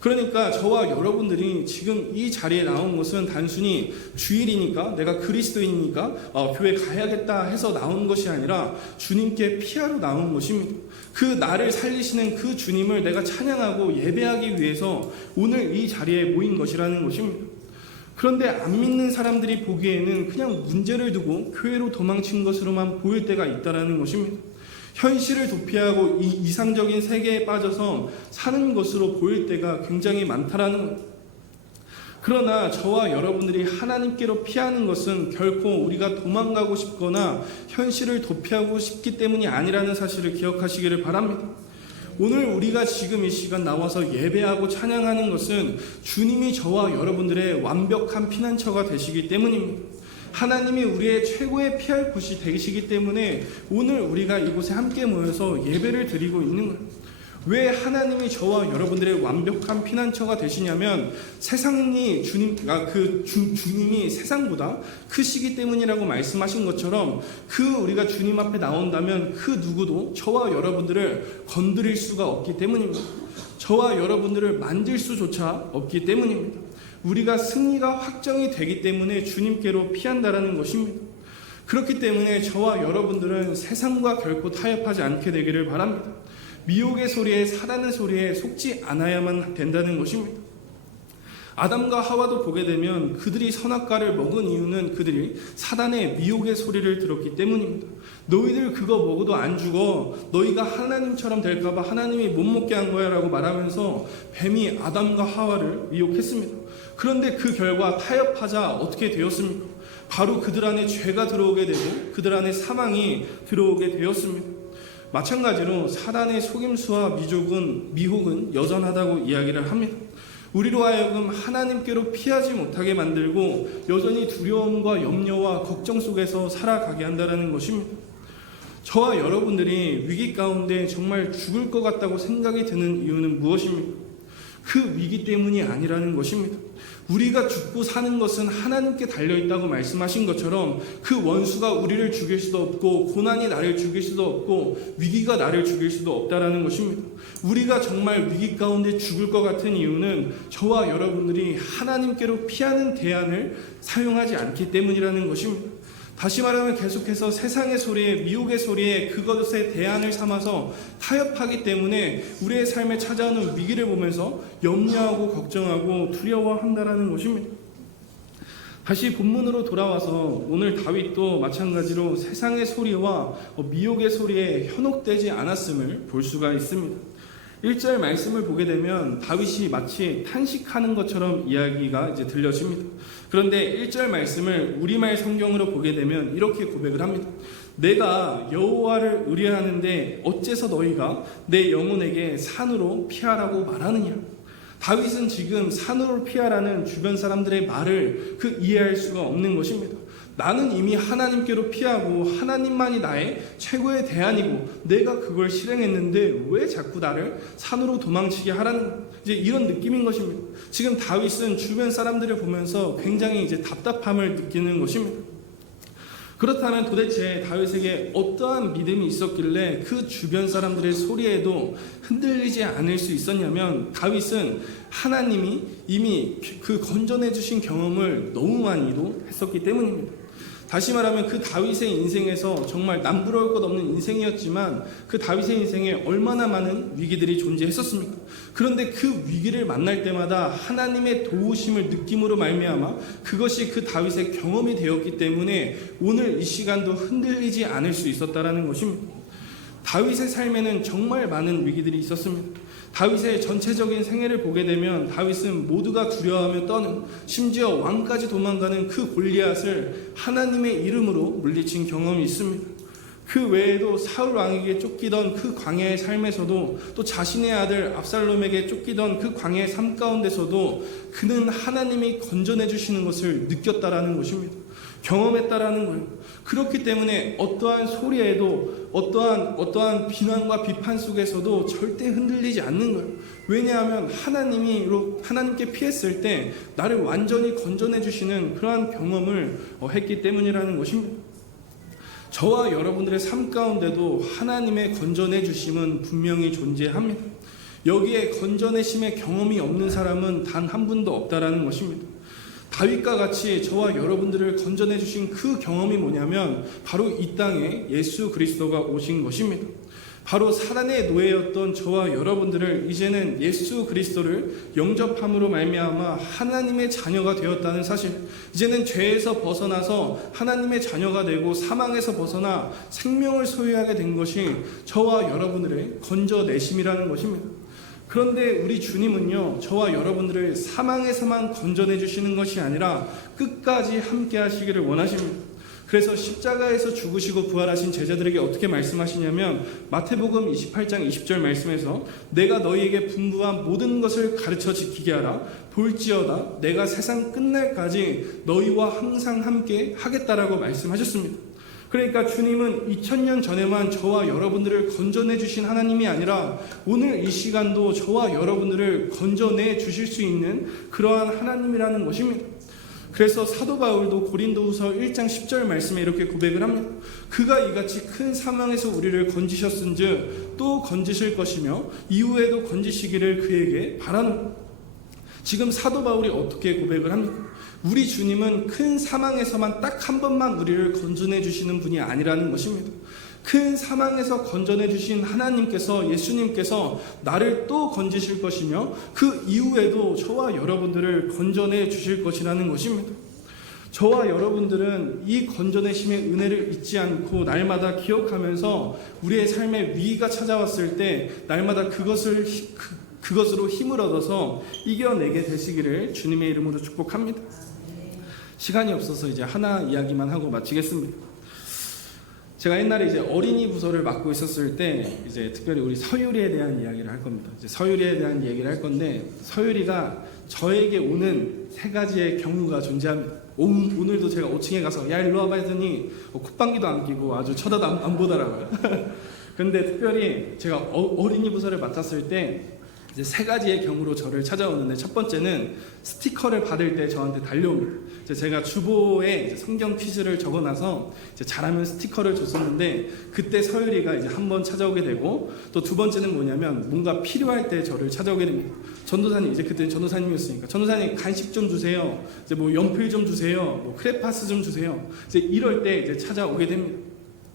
그러니까 저와 여러분들이 지금 이 자리에 나온 것은 단순히 주일이니까 내가 그리스도인이니까 교회 가야겠다 해서 나온 것이 아니라 주님께 피하러 나온 것입니다. 그 나를 살리시는 그 주님을 내가 찬양하고 예배하기 위해서 오늘 이 자리에 모인 것이라는 것입니다. 그런데 안 믿는 사람들이 보기에는 그냥 문제를 두고 교회로 도망친 것으로만 보일 때가 있다는 것입니다. 현실을 도피하고 이 이상적인 세계에 빠져서 사는 것으로 보일 때가 굉장히 많다라는 것. 그러나 저와 여러분들이 하나님께로 피하는 것은 결코 우리가 도망가고 싶거나 현실을 도피하고 싶기 때문이 아니라는 사실을 기억하시기를 바랍니다. 오늘 우리가 지금 이 시간 나와서 예배하고 찬양하는 것은 주님이 저와 여러분들의 완벽한 피난처가 되시기 때문입니다. 하나님이 우리의 최고의 피할 곳이 되시기 때문에 오늘 우리가 이곳에 함께 모여서 예배를 드리고 있는 거예요. 왜 하나님이 저와 여러분들의 완벽한 피난처가 되시냐면 세상이 주님이 세상보다 크시기 때문이라고 말씀하신 것처럼 우리가 주님 앞에 나온다면 그 누구도 저와 여러분들을 건드릴 수가 없기 때문입니다. 저와 여러분들을 만질 수조차 없기 때문입니다. 우리가 승리가 확정이 되기 때문에 주님께로 피한다라는 것입니다. 그렇기 때문에 저와 여러분들은 세상과 결코 타협하지 않게 되기를 바랍니다. 미혹의 소리에, 사단의 소리에 속지 않아야만 된다는 것입니다. 아담과 하와도 보게 되면 그들이 선악과를 먹은 이유는 그들이 사단의 미혹의 소리를 들었기 때문입니다. 너희들 그거 먹어도 안 죽어. 너희가 하나님처럼 될까봐 하나님이 못 먹게 한 거야 라고 말하면서 뱀이 아담과 하와를 미혹했습니다. 그런데 그 결과 타협하자 어떻게 되었습니까? 바로 그들 안에 죄가 들어오게 되고 그들 안에 사망이 들어오게 되었습니다. 마찬가지로 사단의 속임수와 미혹은 여전하다고 이야기를 합니다. 우리로 하여금 하나님께로 피하지 못하게 만들고 여전히 두려움과 염려와 걱정 속에서 살아가게 한다는 것입니다. 저와 여러분들이 위기 가운데 정말 죽을 것 같다고 생각이 드는 이유는 무엇입니까? 그 위기 때문이 아니라는 것입니다. 우리가 죽고 사는 것은 하나님께 달려있다고 말씀하신 것처럼 그 원수가 우리를 죽일 수도 없고 고난이 나를 죽일 수도 없고 위기가 나를 죽일 수도 없다라는 것입니다. 우리가 정말 위기 가운데 죽을 것 같은 이유는 저와 여러분들이 하나님께로 피하는 대안을 사용하지 않기 때문이라는 것입니다. 다시 말하면 계속해서 세상의 소리에, 미혹의 소리에 그것에 대안을 삼아서 타협하기 때문에 우리의 삶에 찾아오는 위기를 보면서 염려하고 걱정하고 두려워한다라는 것입니다. 다시 본문으로 돌아와서 오늘 다윗도 마찬가지로 세상의 소리와 미혹의 소리에 현혹되지 않았음을 볼 수가 있습니다. 1절 말씀을 보게 되면 다윗이 마치 탄식하는 것처럼 이야기가 이제 들려집니다. 그런데 1절 말씀을 우리말 성경으로 보게 되면 이렇게 고백을 합니다. 내가 여호와를 의뢰하는데 어째서 너희가 내 영혼에게 산으로 피하라고 말하느냐. 다윗은 지금 산으로 피하라는 주변 사람들의 말을 이해할 수가 없는 것입니다. 나는 이미 하나님께로 피하고 하나님만이 나의 최고의 대안이고 내가 그걸 실행했는데 왜 자꾸 나를 산으로 도망치게 하라는 이제 이런 느낌인 것입니다. 지금 다윗은 주변 사람들을 보면서 굉장히 이제 답답함을 느끼는 것입니다. 그렇다면 도대체 다윗에게 어떠한 믿음이 있었길래 그 주변 사람들의 소리에도 흔들리지 않을 수 있었냐면 다윗은 하나님이 이미 그 건져내 주신 경험을 너무 많이도 했었기 때문입니다. 다시 말하면 그 다윗의 인생에서 정말 남부러울 것 없는 인생이었지만 그 다윗의 인생에 얼마나 많은 위기들이 존재했었습니까? 그런데 그 위기를 만날 때마다 하나님의 도우심을 느낌으로 말미암아 그것이 그 다윗의 경험이 되었기 때문에 오늘 이 시간도 흔들리지 않을 수 있었다라는 것입니다. 다윗의 삶에는 정말 많은 위기들이 있었습니다. 다윗의 전체적인 생애를 보게 되면 다윗은 모두가 두려워하며 떠는 심지어 왕까지 도망가는 그 골리앗을 하나님의 이름으로 물리친 경험이 있습니다. 그 외에도 사울 왕에게 쫓기던 그 광야의 삶에서도 또 자신의 아들 압살롬에게 쫓기던 그 광야의 삶 가운데서도 그는 하나님이 건져내 주시는 것을 느꼈다라는 것입니다. 경험했다라는 거예요. 그렇기 때문에 어떠한 소리에도 어떠한 비난과 비판 속에서도 절대 흔들리지 않는 거예요. 왜냐하면 하나님께 피했을 때 나를 완전히 건져내 주시는 그러한 경험을 했기 때문이라는 것입니다. 저와 여러분들의 삶 가운데도 하나님의 건져내 주심은 분명히 존재합니다. 여기에 건져내심의 경험이 없는 사람은 단 한 분도 없다라는 것입니다. 다윗과 같이 저와 여러분들을 건져내 주신 그 경험이 뭐냐면 바로 이 땅에 예수 그리스도가 오신 것입니다. 바로 사단의 노예였던 저와 여러분들을 이제는 예수 그리스도를 영접함으로 말미암아 하나님의 자녀가 되었다는 사실, 이제는 죄에서 벗어나서 하나님의 자녀가 되고 사망에서 벗어나 생명을 소유하게 된 것이 저와 여러분들의 건져내심이라는 것입니다. 그런데 우리 주님은요, 저와 여러분들을 사망에서만 건져내 주시는 것이 아니라 끝까지 함께 하시기를 원하십니다. 그래서 십자가에서 죽으시고 부활하신 제자들에게 어떻게 말씀하시냐면 마태복음 28장 20절 말씀에서 내가 너희에게 분부한 모든 것을 가르쳐 지키게 하라. 볼지어다 내가 세상 끝날까지 너희와 항상 함께 하겠다라고 말씀하셨습니다. 그러니까 주님은 2000년 전에만 저와 여러분들을 건져내 주신 하나님이 아니라 오늘 이 시간도 저와 여러분들을 건져내 주실 수 있는 그러한 하나님이라는 것입니다. 그래서 사도 바울도 고린도후서 1장 10절 말씀에 이렇게 고백을 합니다. 그가 이같이 큰 사망에서 우리를 건지셨은즉 또 건지실 것이며 이후에도 건지시기를 그에게 바라노라. 지금 사도 바울이 어떻게 고백을 합니까? 우리 주님은 큰 사망에서만 딱 한 번만 우리를 건져내 주시는 분이 아니라는 것입니다. 큰 사망에서 건져내 주신 하나님께서, 예수님께서 나를 또 건지실 것이며 그 이후에도 저와 여러분들을 건져내 주실 것이라는 것입니다. 저와 여러분들은 이 건져내심의 은혜를 잊지 않고 날마다 기억하면서 우리의 삶에 위기가 찾아왔을 때 날마다 그것으로 힘을 얻어서 이겨내게 되시기를 주님의 이름으로 축복합니다. 시간이 없어서 이제 하나 이야기만 하고 마치겠습니다. 제가 옛날에 이제 어린이 부서를 맡고 있었을 때 이제 특별히 우리 서유리에 대한 이야기를 할 겁니다. 이제 서유리에 대한 얘기를 할 건데, 서유리가 저에게 오는 3가지의 경우가 존재합니다. 오늘도 제가 5층에 가서 야 일로 와봐 했더니 콧방귀도 안 끼고 아주 쳐다도 안 보더라고요. 근데 특별히 제가 어린이 부서를 맡았을 때 이제 3가지의 경우로 저를 찾아오는데, 첫 번째는 스티커를 받을 때 저한테 달려옵니다. 제가 주보에 이제 성경 퀴즈를 적어놔서 이제 잘하면 스티커를 줬었는데, 그때 서유리가 이제 한번 찾아오게 되고, 또 2번째는 뭐냐면 뭔가 필요할 때 저를 찾아오게 됩니다. 전도사님, 이제 그때 전도사님이었으니까 전도사님 간식 좀 주세요. 이제 뭐 연필 좀 주세요. 뭐 크레파스 좀 주세요. 이제 이럴 때 이제 찾아오게 됩니다.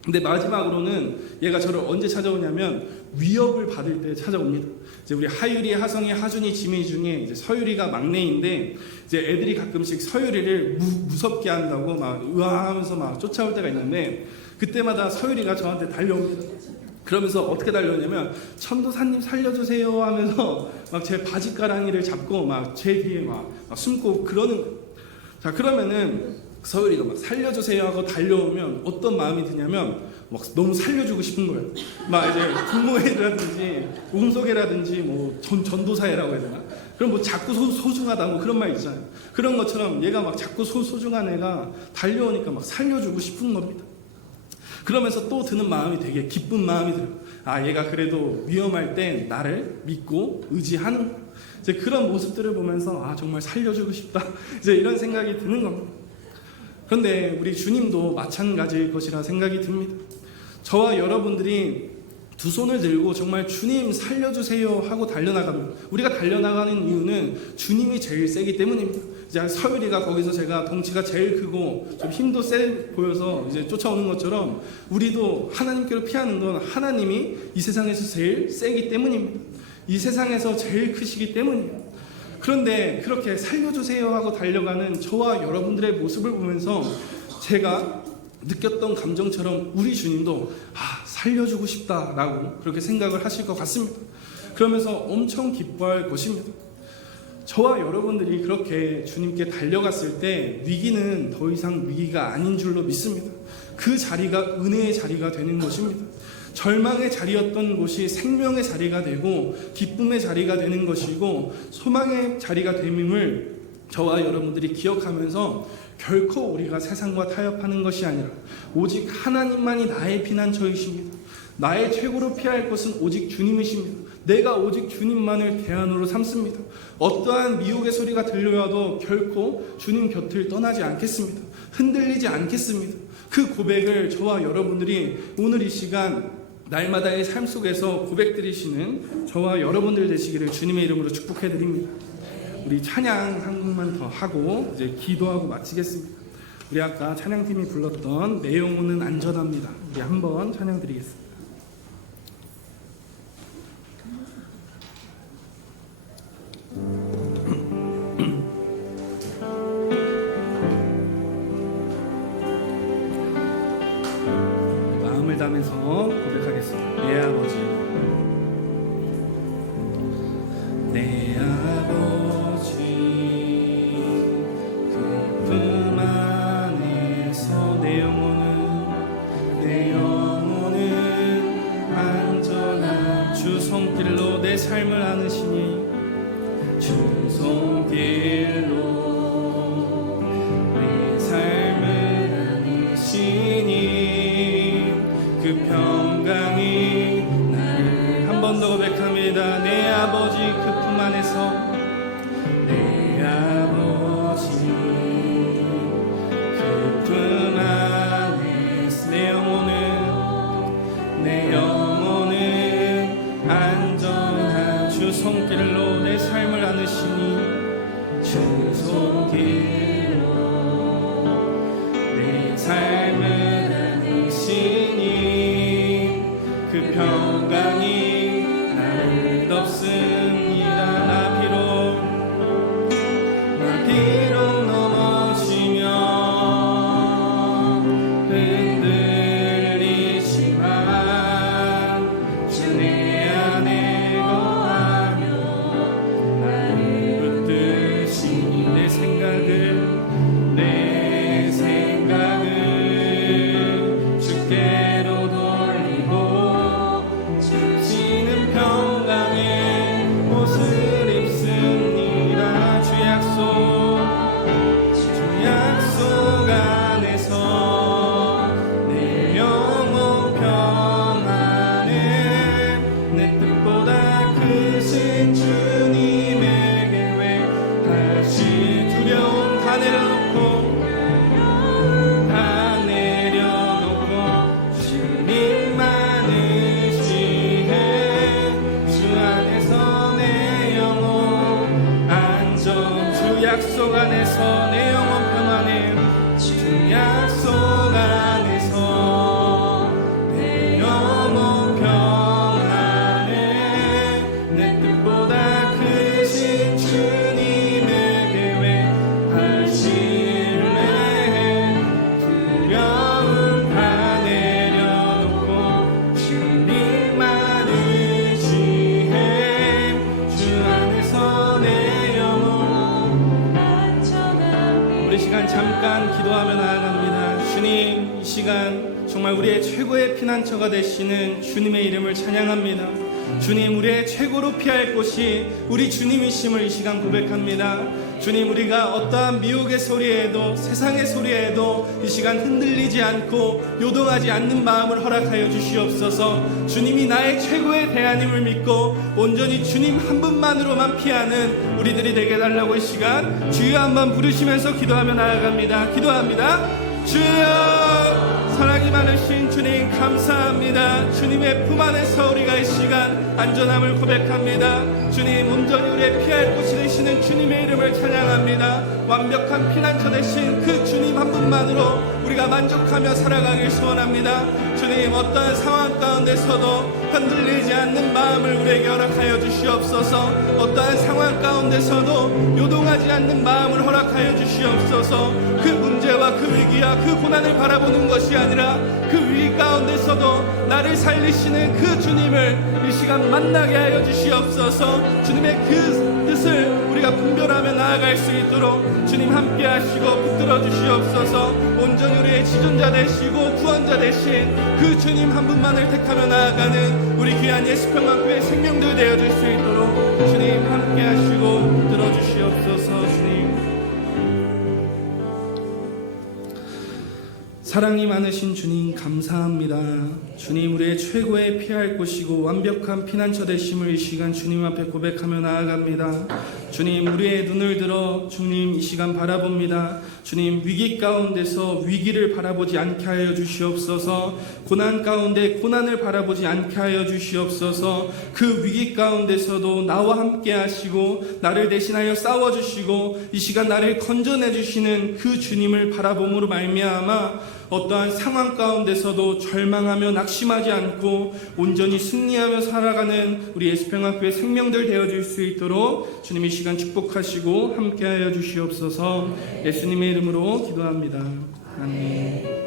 근데 마지막으로는 얘가 저를 언제 찾아오냐면 위협을 받을 때 찾아옵니다. 이제 우리 하율이, 하성이, 하준이, 지민이 중에 이제 서율이가 막내인데, 이제 애들이 가끔씩 서율이를 무섭게 한다고 막 으아하면서 막 쫓아올 때가 있는데, 그때마다 서율이가 저한테 달려옵니다. 그러면서 어떻게 달려오냐면 천도사님 살려주세요 하면서 막 제 바지가랑이를 잡고 막 제 뒤에 막 숨고 그러는 거예요. 자, 그러면은 서율이가 막 살려주세요 하고 달려오면 어떤 마음이 드냐면 막 너무 살려주고 싶은 거예요. 막 이제 부모애라든지 운석애라든지 뭐 전도사애라고 해야 되나? 그럼 뭐 자꾸 소중하다 뭐 그런 말 있잖아요. 그런 것처럼 얘가 막 자꾸 소중한 애가 달려오니까 막 살려주고 싶은 겁니다. 그러면서 또 드는 마음이 되게 기쁜 마음이 들어요. 아, 얘가 그래도 위험할 땐 나를 믿고 의지하는, 이제 그런 모습들을 보면서 아, 정말 살려주고 싶다. 이제 이런 생각이 드는 겁니다. 그런데 우리 주님도 마찬가지일 것이라 생각이 듭니다. 저와 여러분들이 2손을 들고 정말 주님 살려주세요 하고 달려나가면, 우리가 달려나가는 이유는 주님이 제일 세기 때문입니다. 이제 서율이가 거기서 제가 덩치가 제일 크고 좀 힘도 세 보여서 이제 쫓아오는 것처럼 우리도 하나님께로 피하는 건 하나님이 이 세상에서 제일 세기 때문입니다. 이 세상에서 제일 크시기 때문입니다. 그런데 그렇게 살려주세요 하고 달려가는 저와 여러분들의 모습을 보면서 제가 느꼈던 감정처럼 우리 주님도 살려주고 싶다라고 그렇게 생각을 하실 것 같습니다. 그러면서 엄청 기뻐할 것입니다. 저와 여러분들이 그렇게 주님께 달려갔을 때 위기는 더 이상 위기가 아닌 줄로 믿습니다. 그 자리가 은혜의 자리가 되는 것입니다. 절망의 자리였던 곳이 생명의 자리가 되고 기쁨의 자리가 되는 것이고 소망의 자리가 됨임을 저와 여러분들이 기억하면서 결코 우리가 세상과 타협하는 것이 아니라 오직 하나님만이 나의 피난처이십니다. 나의 최고로 피할 것은 오직 주님이십니다. 내가 오직 주님만을 대안으로 삼습니다. 어떠한 미혹의 소리가 들려와도 결코 주님 곁을 떠나지 않겠습니다. 흔들리지 않겠습니다. 그 고백을 저와 여러분들이 오늘 이 시간 날마다의 삶 속에서 고백드리시는 저와 여러분들 되시기를 주님의 이름으로 축복해드립니다. 우리 찬양 한 곡만 더 하고 이제 기도하고 마치겠습니다. 우리 아까 찬양팀이 불렀던 내 영혼은 안전합니다. 우리 한번 찬양 드리겠습니다. 마음을 담아서 고백하겠습니다. 내 아버지, 내 아버지, 그 품 안에서 내 영혼은 안전한 주 손길로 내 삶을 안으시니, 주 손길로 내 삶을 안으시니 그 평강이 나를 한 번 더 고백합니다. 내 아버지 그 품 안에서, 내 아버지 그 품 안에서 내 영혼은 안전한 주 손길로 내 삶을 안으시니, 주 손길로 정말 우리의 최고의 피난처가 되시는 주님의 이름을 찬양합니다. 주님, 우리의 최고로 피할 곳이 우리 주님이심을 이 시간 고백합니다. 주님, 우리가 어떠한 미혹의 소리에도 세상의 소리에도 이 시간 흔들리지 않고 요동하지 않는 마음을 허락하여 주시옵소서. 주님이 나의 최고의 대안임을 믿고 온전히 주님 한 분만으로만 피하는 우리들이 되게 달라고 이 시간 주여 한번 부르시면서 기도하며 나아갑니다. 기도합니다. 주여, 사랑이 많으신 주님 감사합니다. 주님의 품 안에서 우리가 이 시간 안전함을 고백합니다. 주님, 온전히 우리의 피할 곳이 되시는 주님의 이름을 찬양합니다. 완벽한 피난처 되신 그 주님 한 분만으로 우리가 만족하며 살아가길 소원합니다. 주님, 어떠한 상황 가운데서도 흔들리지 않는 마음을 우리에게 허락하여 주시옵소서. 어떠한 상황 가운데서도 요동하지 않는 마음을 허락하여 주시옵소서. 그 문제와 그 위기와 그 고난을 바라보는 것이 아니라 그 위기 가운데서도 나를 살리시는 그 주님을 이 시간 만나게 하여 주시옵소서. 주님의 그 뜻을 우리가 분별하며 나아갈 수 있도록 주님 함께 하시고 붙들어 주시옵소서. 온전히 우리의 지존자 되시고 구원자 되신 그 주님 한 분만을 택하며 나아가는 우리 귀한 예수평강교회 생명들 되어줄 수 있도록 주님 함께 하시고 붙들어 주시옵소서. 주님, 사랑이 많으신 주님 감사합니다. 주님, 우리의 최고의 피할 곳이고 완벽한 피난처 되심을 이 시간 주님 앞에 고백하며 나아갑니다. 주님, 우리의 눈을 들어 주님 이 시간 바라봅니다. 주님, 위기 가운데서 위기를 바라보지 않게 하여 주시옵소서. 고난 가운데 고난을 바라보지 않게 하여 주시옵소서. 그 위기 가운데서도 나와 함께 하시고 나를 대신하여 싸워주시고 이 시간 나를 건져내 주시는 그 주님을 바라봄으로 말미암아 어떠한 상황 가운데서도 절망하며 낙심하지 않고 온전히 승리하며 살아가는 우리 예수평강교회 생명들 되어줄 수 있도록 주님 이 시간 축복하시고 함께하여 주시옵소서. 예수님의 이름으로 기도합니다. 아멘.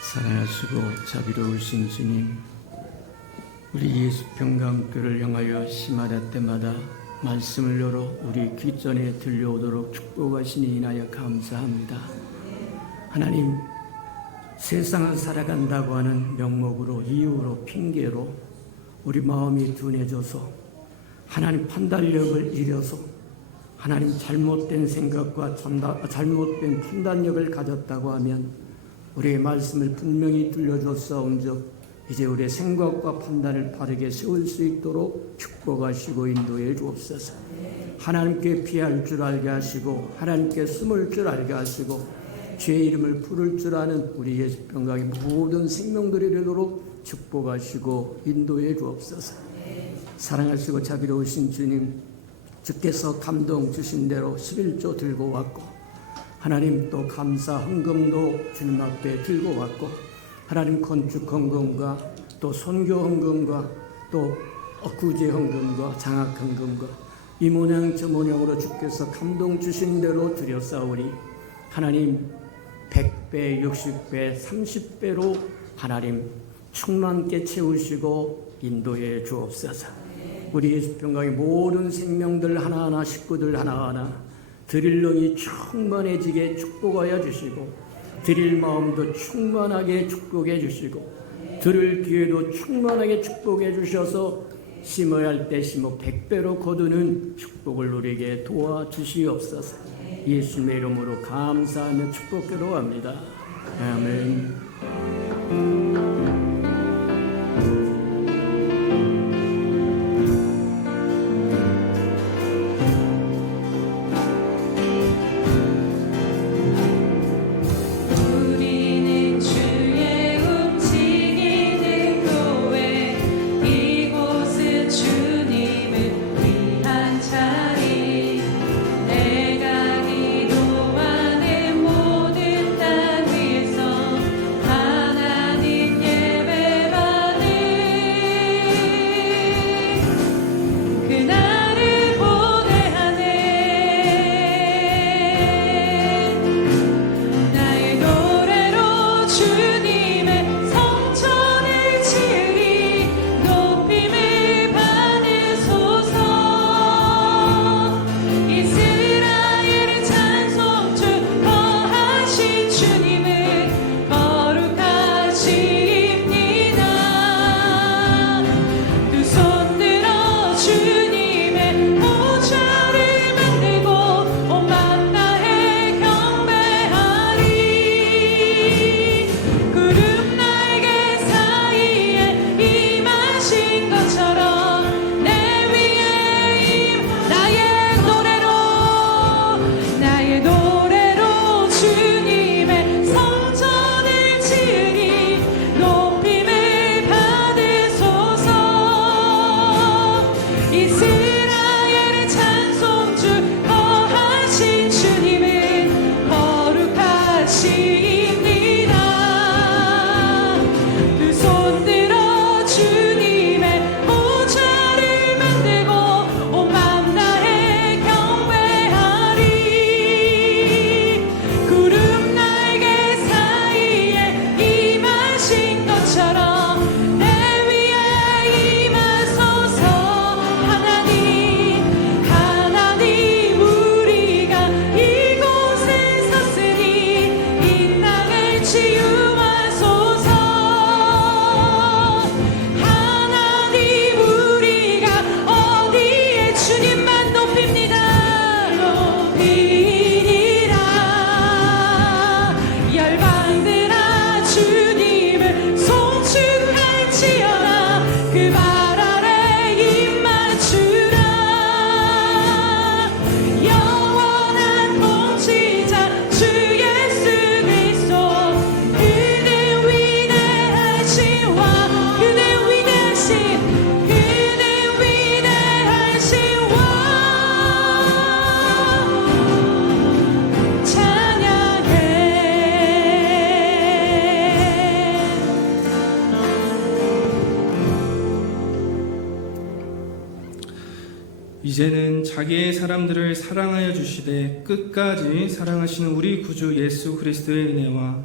사랑하시고 자비로우신 주님, 우리 예수평강교를 향하여 시마다 때마다 말씀을 열어 우리 귀전에 들려오도록 축복하시니 인하여 감사합니다. 하나님, 세상을 살아간다고 하는 명목으로, 이유로, 핑계로 우리 마음이 둔해져서 하나님 판단력을 잃어서 하나님 잘못된 생각과 잘못된 판단력을 가졌다고 하면 우리의 말씀을 분명히 들려줬사온즉 이제 우리의 생각과 판단을 바르게 세울 수 있도록 축복하시고 인도해 주옵소서. 하나님께 피할 줄 알게 하시고 하나님께 숨을 줄 알게 하시고 주의 이름을 부를 줄 아는 우리 예수병강의 모든 생명들이 되도록 축복하시고 인도해 주옵소서. 사랑하시고 자비로우신 주님, 주께서 감동 주신 대로 11조 들고 왔고 하나님 또 감사 헌금도 주님 앞에 들고 왔고 하나님 건축 헌금과 또 선교 헌금과 또 구제 헌금과 장학 헌금과 이 모양 저 모양으로 주께서 감동 주신 대로 드렸사오니 하나님 100배, 60배, 30배로 하나님 충만케 채우시고 인도해 주옵소서. 우리 예수평강의 모든 생명들 하나하나, 식구들 하나하나 드릴 영이 충만해지게 축복하여 주시고 드릴 마음도 충만하게 축복해 주시고 들을 기회도 충만하게 축복해 주셔서 심어야 할 때 심어 100배로 거두는 축복을 누리게 도와주시옵소서. 예수님의 이름으로 감사하며 축복기도 합니다. 아멘. 이제는 자기의 사람들을 사랑하여 주시되 끝까지 사랑하시는 우리 구주 예수 그리스도의 은혜와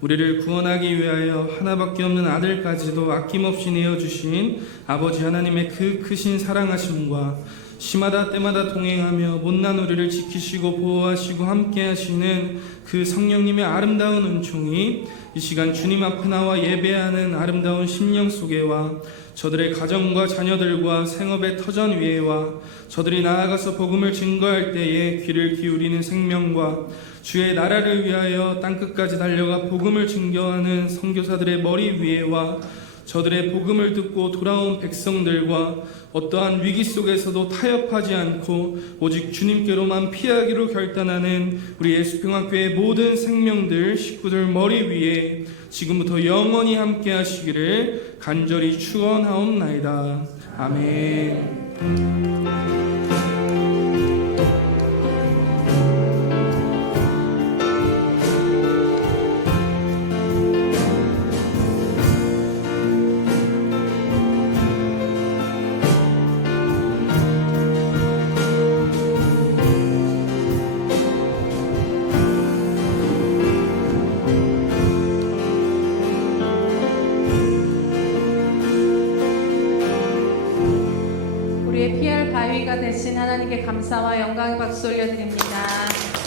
우리를 구원하기 위하여 하나밖에 없는 아들까지도 아낌없이 내어주신 아버지 하나님의 그 크신 사랑하심과 시마다 때마다 동행하며 못난 우리를 지키시고 보호하시고 함께하시는 그 성령님의 아름다운 은총이 이 시간 주님 앞에 나와 예배하는 아름다운 심령 속에와 저들의 가정과 자녀들과 생업의 터전 위에와 저들이 나아가서 복음을 증거할 때에 귀를 기울이는 생명과 주의 나라를 위하여 땅끝까지 달려가 복음을 증거하는 선교사들의 머리 위에와 저들의 복음을 듣고 돌아온 백성들과 어떠한 위기 속에서도 타협하지 않고 오직 주님께로만 피하기로 결단하는 우리 예수평화교회 모든 생명들 식구들 머리 위에 지금부터 영원히 함께 하시기를 간절히 축원하옵나이다. 아멘. 우리의 피할 바위가 되신 하나님께 감사와 영광의 박수 올려드립니다.